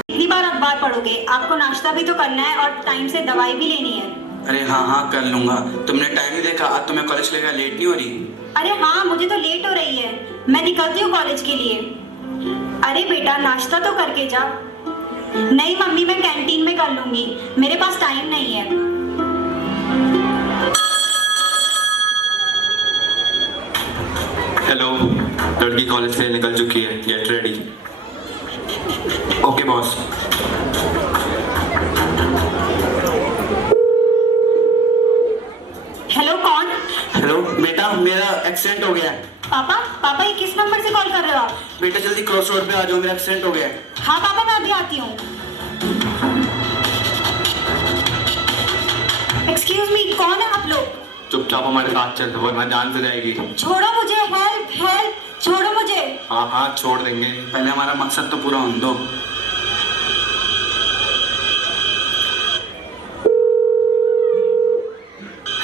कितनी बार अखबार पढ़ोगे? आपको नाश्ता भी तो करना है और टाइम से दवाई भी लेनी है। अरे हाँ कर लूंगा। तुमने टाइम नहीं देखा? आज तो मैं कॉलेज लेगा लेट नहीं हो रही? अरे हाँ, मुझे तो लेट हो रही है, मैं निकलती हूँ कॉलेज के लिए। अरे बेटा नाश्ता तो करके जा। नहीं मम्मी, मैं कैंटीन में कर लूंगी, मेरे पास टाइम नहीं है। हेलो, लड़की कॉलेज से निकल चुकी है, get ready. Okay boss. Hello कौन? हेलो बेटा, मेरा एक्सीडेंट हो गया है। पापा ये किस नंबर से कॉल कर रहे हो आप? बेटा जल्दी क्रॉस रोड पे आ जाओ, मेरा एक्सीडेंट हो गया है। हाँ पापा, मैं अभी आती हूँ। एक्सक्यूज मी, कौन है आप लोग? चुपचाप हमारे साथ चल, वरना जान से जाएगी। छोड़ो मुझे, हेल्प, छोड़ो मुझे। हाँ छोड़ देंगे, पहले हमारा मकसद तो पूरा होने दो।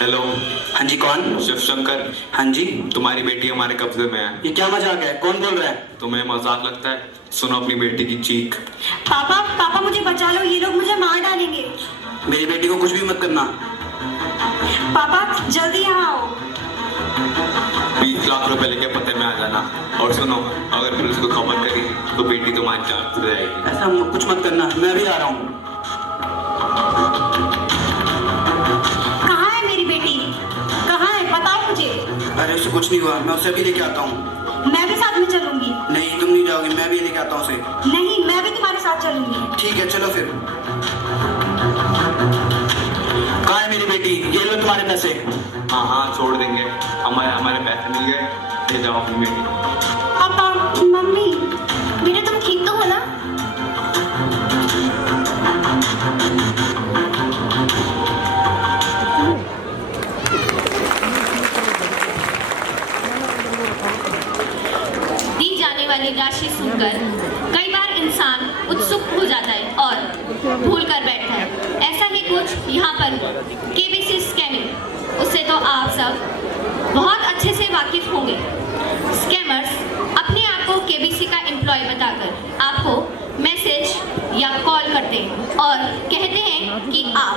हेलो। हाँ जी कौन? शिव शंकर। हाँ जी। तुम्हारी बेटी हमारे कब्जे में है। ये क्या मजाक है? कौन बोल रहा है? तुम्हें मजाक लगता है? सुनो अपनी बेटी की चीख। पापा मुझे बचा लो, ये लोग मुझे मार डालेंगे। मेरी बेटी को कुछ भी मत करना। पापा जल्दी यहाँ आओ। 20 लाख रुपए लेके पते में आ जाना। और सुनो, अगर पुलिस को खबर करी तो बेटी तुम्हारी जान से जाएगी। ऐसा कुछ मत करना, मैं भी आ रहा हूँ। कहाँ है मेरी बेटी? कहाँ है, बताओ मुझे। अरे उसे कुछ नहीं हुआ, मैं उसे अभी लेके आता हूँ। मैं भी साथ में चलूंगी। नहीं तुम नहीं जाओगी, मैं भी लेके आता हूँ उसे। नहीं, मैं भी तुम्हारे साथ चलूंगी। ठीक है चलो फिर। कहाँ है मेरी बेटी? ये लो तुम्हारे पैसे। हाँ छोड़ देंगे, हमारे पैसे मिल गए, ले जाओ अपनी बेटी। पापा मम्मी, बेटा तुम ठीक तो हो ना? दी जाने वाली राशि सुनकर कई बार इंसान उत्सुक हो जाता है और भूल कर बैठता है। ऐसा ही कुछ यहाँ पर हुआ। केबीसी स्कैमिंग, उससे तो आप सब बहुत अच्छे से वाकिफ होंगे। स्कैमर्स अपने आप को केबीसी का एम्प्लॉय बताकर आपको मैसेज या कॉल करते हैं और कहते हैं कि आप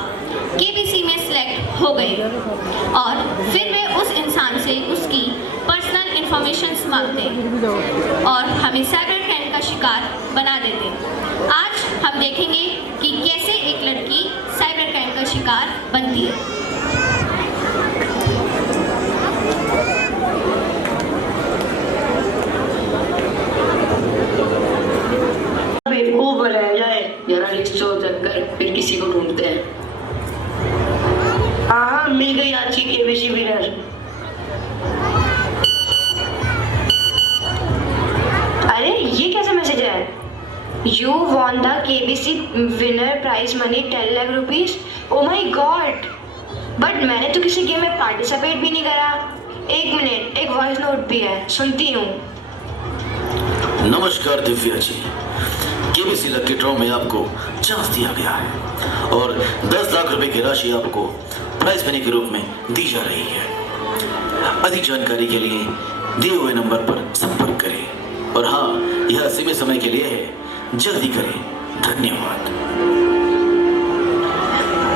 केबीसी में सिलेक्ट हो गए, और फिर वे उस इंसान से उसकी पर्सनल इंफॉर्मेशन मांगते हैं और हमें साइबर क्राइम का शिकार बना देते हैं। आज हम देखेंगे कि कैसे एक लड़की साइबर क्राइम का शिकार बनती है। बेवकूफ बनाया जाए, जरा लिस्ट कर फिर किसी को ढूंढते हैं। हाँ मिल गई आज की केबीसी विनर। अरे ये कैसा मैसेज है? You won the KBC winner prize money 10 lakh rupees. Oh my God, but मैंने तो किसी गेम में पार्टिसिपेट भी नहीं करा। एक मिनट, एक वॉइस नोट भी है, सुनती हूँ। नमस्कार Divya ji, KBC lucky draw में आपको चांस दिया गया है और 10 लाख रुपए की राशि आपको प्राइज मनी के रूप में दी जा रही है। अधिक जानकारी के लिए दिए हुए नंबर पर संपर्क करें और हाँ, यह सीमित समय के लिए है, जल्दी करें। धन्यवाद।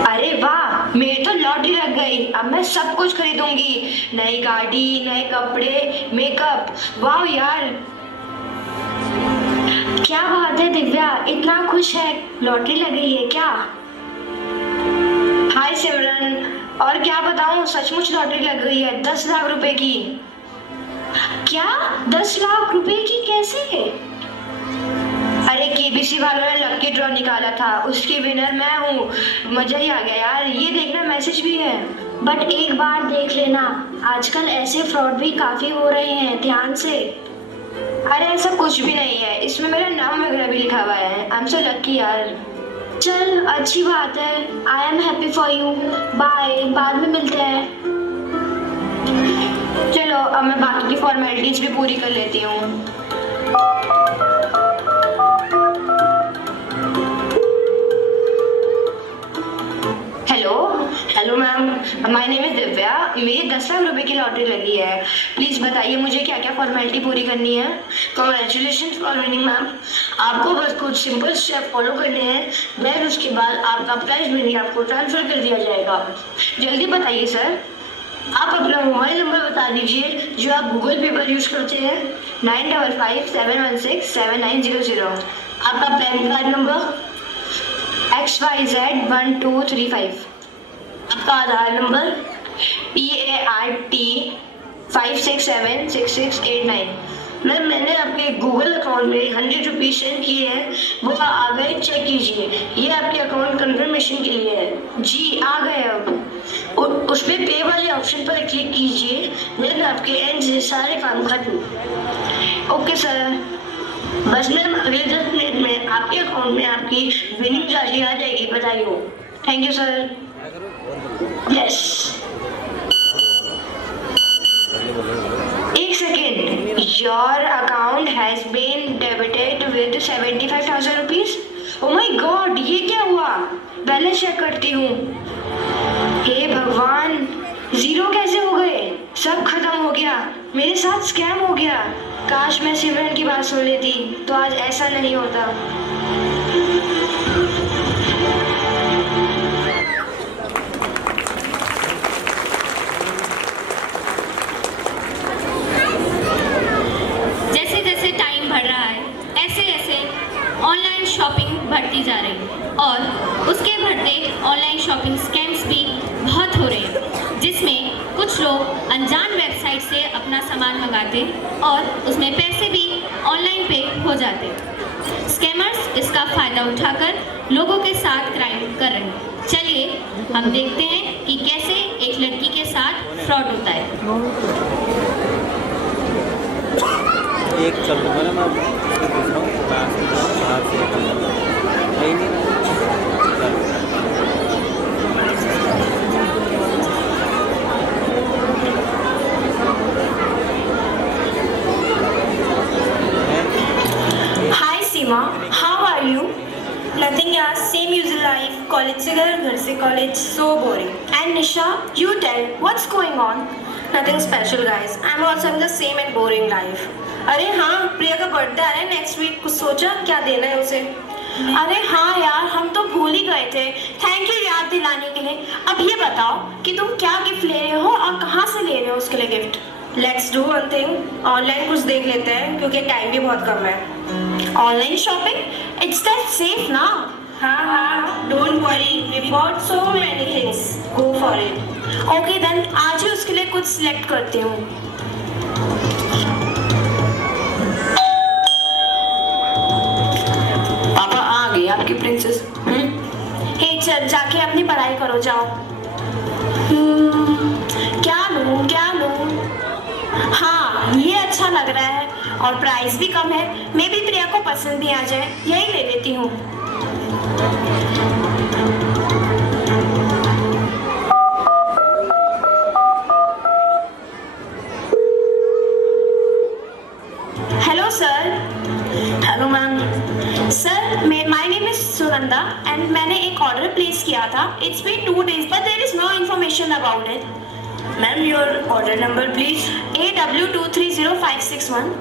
अरे वाह, मेरी तो लॉटरी लग गई। अब मैं सब कुछ खरीदूंगी, नई गाड़ी, नए कपड़े, मेकअप। वाह यार, क्या बात है दिव्या, इतना खुश है, लॉटरी लग गई है क्या? हाय सिमरन, और क्या बताऊं, सचमुच लॉटरी लग गई है 10 लाख रुपए की। क्या 10 लाख रुपए की? कैसे? अरे केबीसी वालों ने लकी ड्रॉ निकाला था, उसकी विनर मैं हूँ। मजा ही आ गया यार। ये देखना, मैसेज भी है। बट एक बार देख लेना, आजकल ऐसे फ्रॉड भी काफी हो रहे हैं, ध्यान से। अरे ऐसा कुछ भी नहीं है, इसमें मेरा नाम वगैरह भी लिखा हुआ है। आई एम सो लकी यार। चल अच्छी बात है, I am happy for you. Bye, बाद में मिलते हैं। चलो अब मैं बाकी की फॉर्मेलिटीज भी पूरी कर लेती हूँ। Hello hello ma'am, my name is Divya. मेरी 10 लाख रुपए की लॉटरी लगी है। प्लीज़ बताइए मुझे क्या क्या फॉर्मेलिटी पूरी करनी है। Congratulation for winning ma'am. आपको बस कुछ सिंपल स्टेप फॉलो करने हैं, देन उसके बाद आपका प्राइज मनी आपको ट्रांसफ़र कर दिया जाएगा। जल्दी बताइए सर। आप अपना मोबाइल नंबर बता दीजिए जो आप गूगल पे पर यूज़ करते हैं। 9557167900। आपका पैन कार्ड नंबर XYZ1235। आपका आधार नंबर PART 5676689। मैम मैंने आपके गूगल अकाउंट में 100 रुपीज़ सेंड किए हैं, वो आ गए, चेक कीजिए। ये आपके अकाउंट कंफर्मेशन के लिए है। जी आ गए। अब उस पर पे वाले ऑप्शन पर क्लिक कीजिए, देन आपके एंड से सारे काम खत्म। Okay sir. बस मैम अगले 10 मिनट में आपके अकाउंट में आपकी विनिंग राशि आ जाएगी। बताइए। Thank you sir. यस। एक second. Your account has been debited with 75,000 rupees. Oh my God, ये क्या हुआ? बैलेंस चेक करती हूँ। हे भगवान, 0 कैसे हो गए? सब खत्म हो गया। मेरे साथ स्कैम हो गया। काश मैं सिमरन की बात सुन लेती तो आज ऐसा नहीं होता। जैसे जैसे टाइम बढ़ रहा है, ऐसे ऐसे ऑनलाइन शॉपिंग बढ़ती जा रही है और उसके बढ़ते ऑनलाइन शॉपिंग स्कैम्स भी बहुत हो रहे हैं, जिसमें कुछ लोग अनजान वेबसाइट से अपना सामान मंगाते और उसमें पैसे भी ऑनलाइन पे हो जाते। स्कैमर्स इसका फ़ायदा उठाकर लोगों के साथ क्राइम कर रहे हैं। चलिए हम देखते हैं कि कैसे एक लड़की के साथ फ्रॉड होता है। एक चल रहा है मैं सीमा, how are you? Nothing yaar, same usual life. College से घर से college, so boring. And Nisha, you tell, what's going on? Nothing special guys. I'm also in the same and boring life. अरे हाँ, प्रिया का बर्थडे आ रहा है next week. कुछ सोचा क्या देना है उसे? अरे हाँ यार, हम तो भूल ही गए थे। थैंक यू याद दिलाने के लिए। अब ये बताओ कि तुम क्या गिफ्ट ले रहे हो और कहाँ से ले रहे हो उसके लिए gift? Let's do one thing, online कुछ देख लेते हैं क्योंकि टाइम भी बहुत कम है। Online shopping, it's that safe ना? हाँ, don't worry, we bought so many things, go for it. Okay then, आज ही उसके लिए कुछ सिलेक्ट करती हूँ। पापा आ गई आपकी प्रिंसेस। हे चल, जाके अपनी पढ़ाई करो, जाओ। क्या लूँ? हाँ, ये अच्छा लग रहा है और प्राइस भी कम है। मे भी प्रिया को पसंद भी आ जाए, यही ले लेती हूँ। Hello sir. Hello ma'am. Sir, my name is Sunanda and मैंने एक ऑर्डर प्लेस किया था। It's been 2 days but there is no information about it. Ma'am, your order number please. AW230561।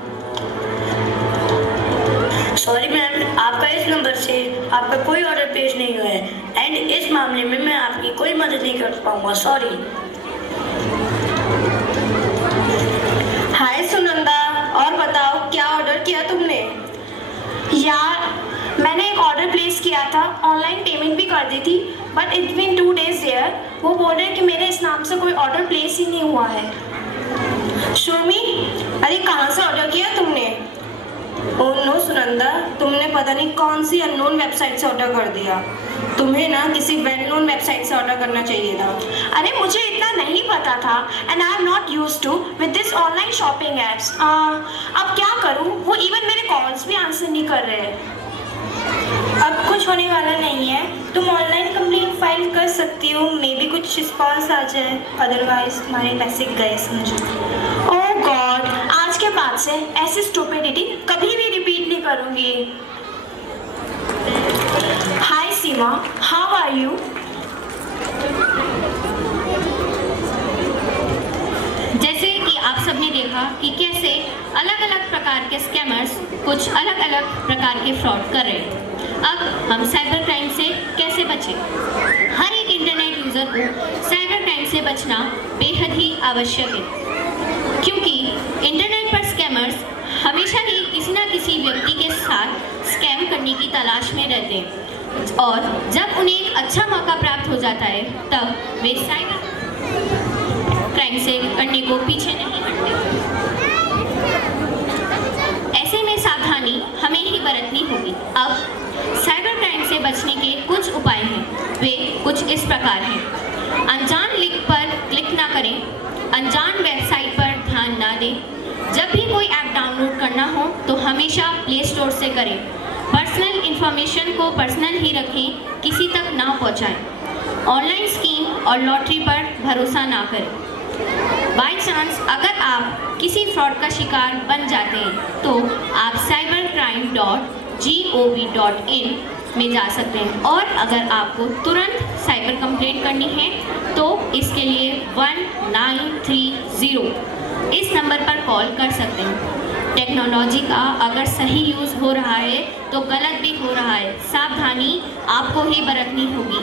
Sorry ma'am, आपका इस नंबर से आपका कोई ऑर्डर प्लेस नहीं हुआ है एंड इस मामले में मैं आपकी कोई मदद नहीं कर पाऊंगा, सॉरी। हाय सुनंदा, और बताओ क्या ऑर्डर किया तुमने? यार, मैंने एक ऑर्डर प्लेस किया था, ऑनलाइन पेमेंट भी कर दी थी but it's been 2 days there. वो बोल रहे कि मेरे इस नाम से कोई ऑर्डर प्लेस ही नहीं हुआ है। शर्मी, अरे कहाँ से ऑर्डर किया तुमने? ओह नो सुनंदा, तुमने पता नहीं कौन सी अननोन वेबसाइट से ऑर्डर कर दिया। तुम्हें ना किसी वेल नोन वेबसाइट से ऑर्डर करना चाहिए था। अरे मुझे इतना नहीं पता था and I am not used to with this online shopping apps. अब क्या करूँ, वो इवन मेरे कॉल्स भी आंसर नहीं कर रहे हैं। अब कुछ होने वाला नहीं है, तुम ऑनलाइन कंप्लेंट फाइल कर सकती हो, मे बी कुछ रिस्पॉन्स आ जाए, अदरवाइज तुम्हारे पैसे गए समझो। ओह गॉड, आज के बाद से ऐसी स्टूपिडिटी कभी भी रिपीट नहीं करूँगी। हाय सीमा, हाउ आर यू? कुछ अलग अलग प्रकार के फ्रॉड कर रहे हैं। अब हम साइबर क्राइम से कैसे बचें? हर एक इंटरनेट यूज़र को साइबर क्राइम से बचना बेहद ही आवश्यक है, क्योंकि इंटरनेट पर स्कैमर्स हमेशा ही किसी न किसी व्यक्ति के साथ स्कैम करने की तलाश में रहते हैं और जब उन्हें एक अच्छा मौका प्राप्त हो जाता है तब वे साइबर क्राइम से करने को पीछे नहीं हटते। ऐसे में सावधानी हमें ही बरतनी होगी। अब साइबर क्राइम से बचने के कुछ उपाय हैं, वे कुछ इस प्रकार हैं। अनजान लिंक पर क्लिक ना करें, अनजान वेबसाइट पर ध्यान ना दें, जब भी कोई ऐप डाउनलोड करना हो तो हमेशा प्ले स्टोर से करें। पर्सनल इंफॉर्मेशन को पर्सनल ही रखें, किसी तक ना पहुंचाएं। ऑनलाइन स्कीम और लॉटरी पर भरोसा ना करें। बाय चांस अगर आप किसी फ्रॉड का शिकार बन जाते हैं तो आप cybercrime.gov.in में जा सकते हैं और अगर आपको तुरंत साइबर कंप्लेंट करनी है तो इसके लिए 1930 इस नंबर पर कॉल कर सकते हैं। टेक्नोलॉजी का अगर सही यूज़ हो रहा है तो गलत भी हो रहा है, सावधानी आपको ही बरतनी होगी।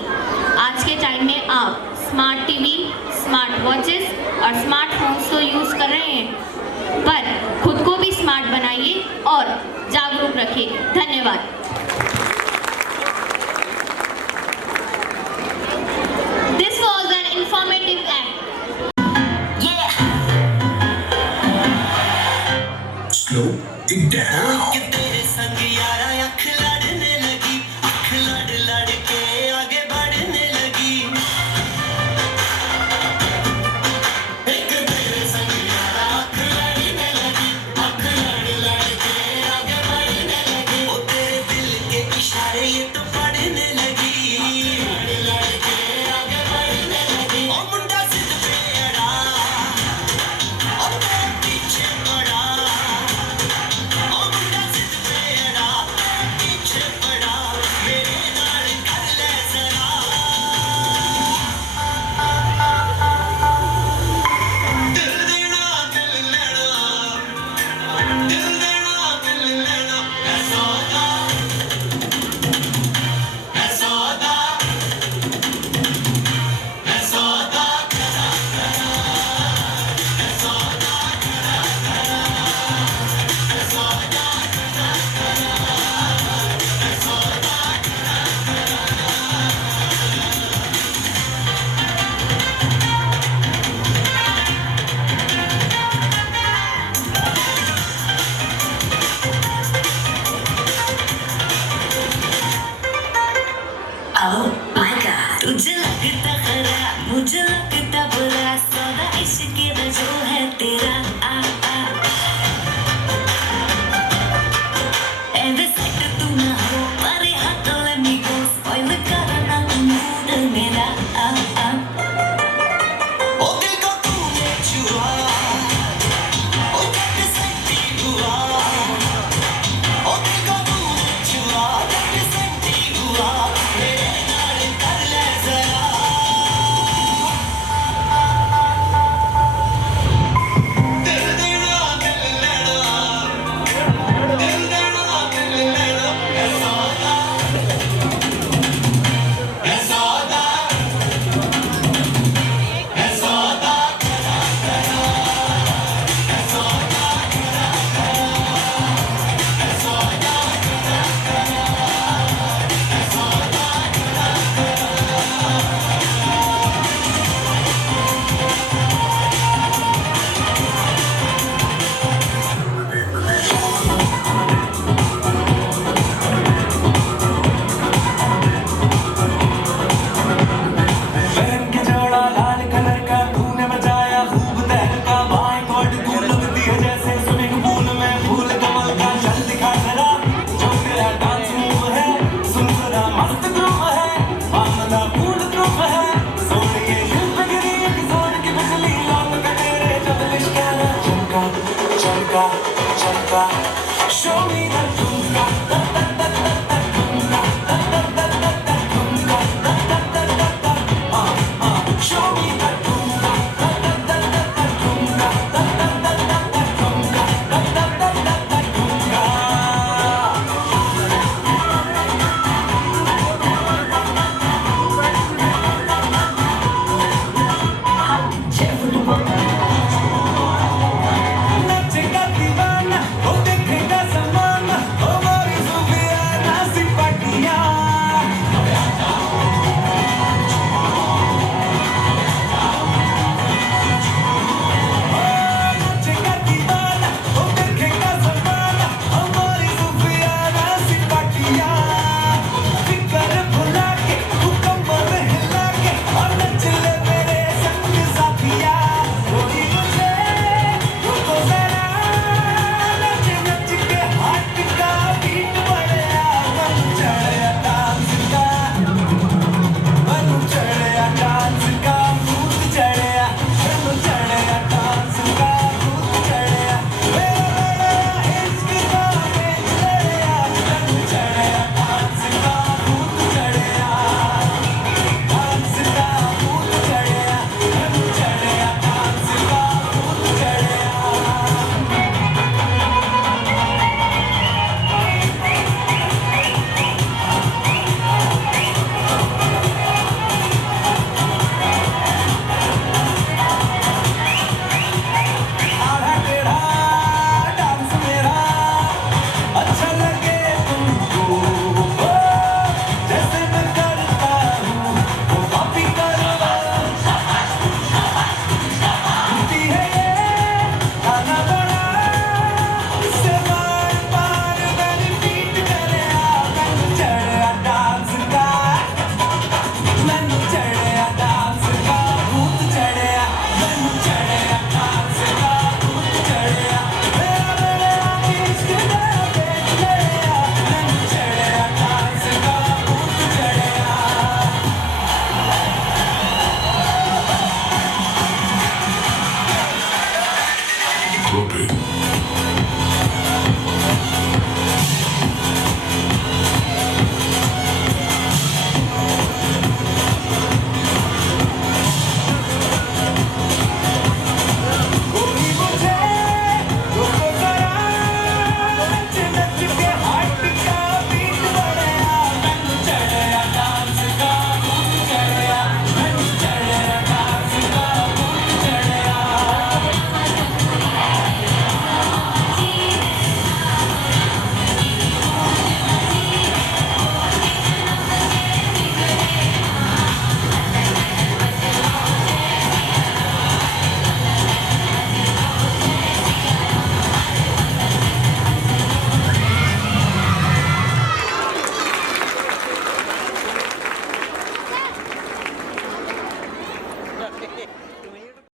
आज के टाइम में आप स्मार्ट टीवी, स्मार्ट वॉचेस और स्मार्टफोन्स तो यूज़ कर रहे हैं, पर खुद को भी स्मार्ट बनाइए और जागरूक रखिए। धन्यवाद। This was an informative act. Slow it down.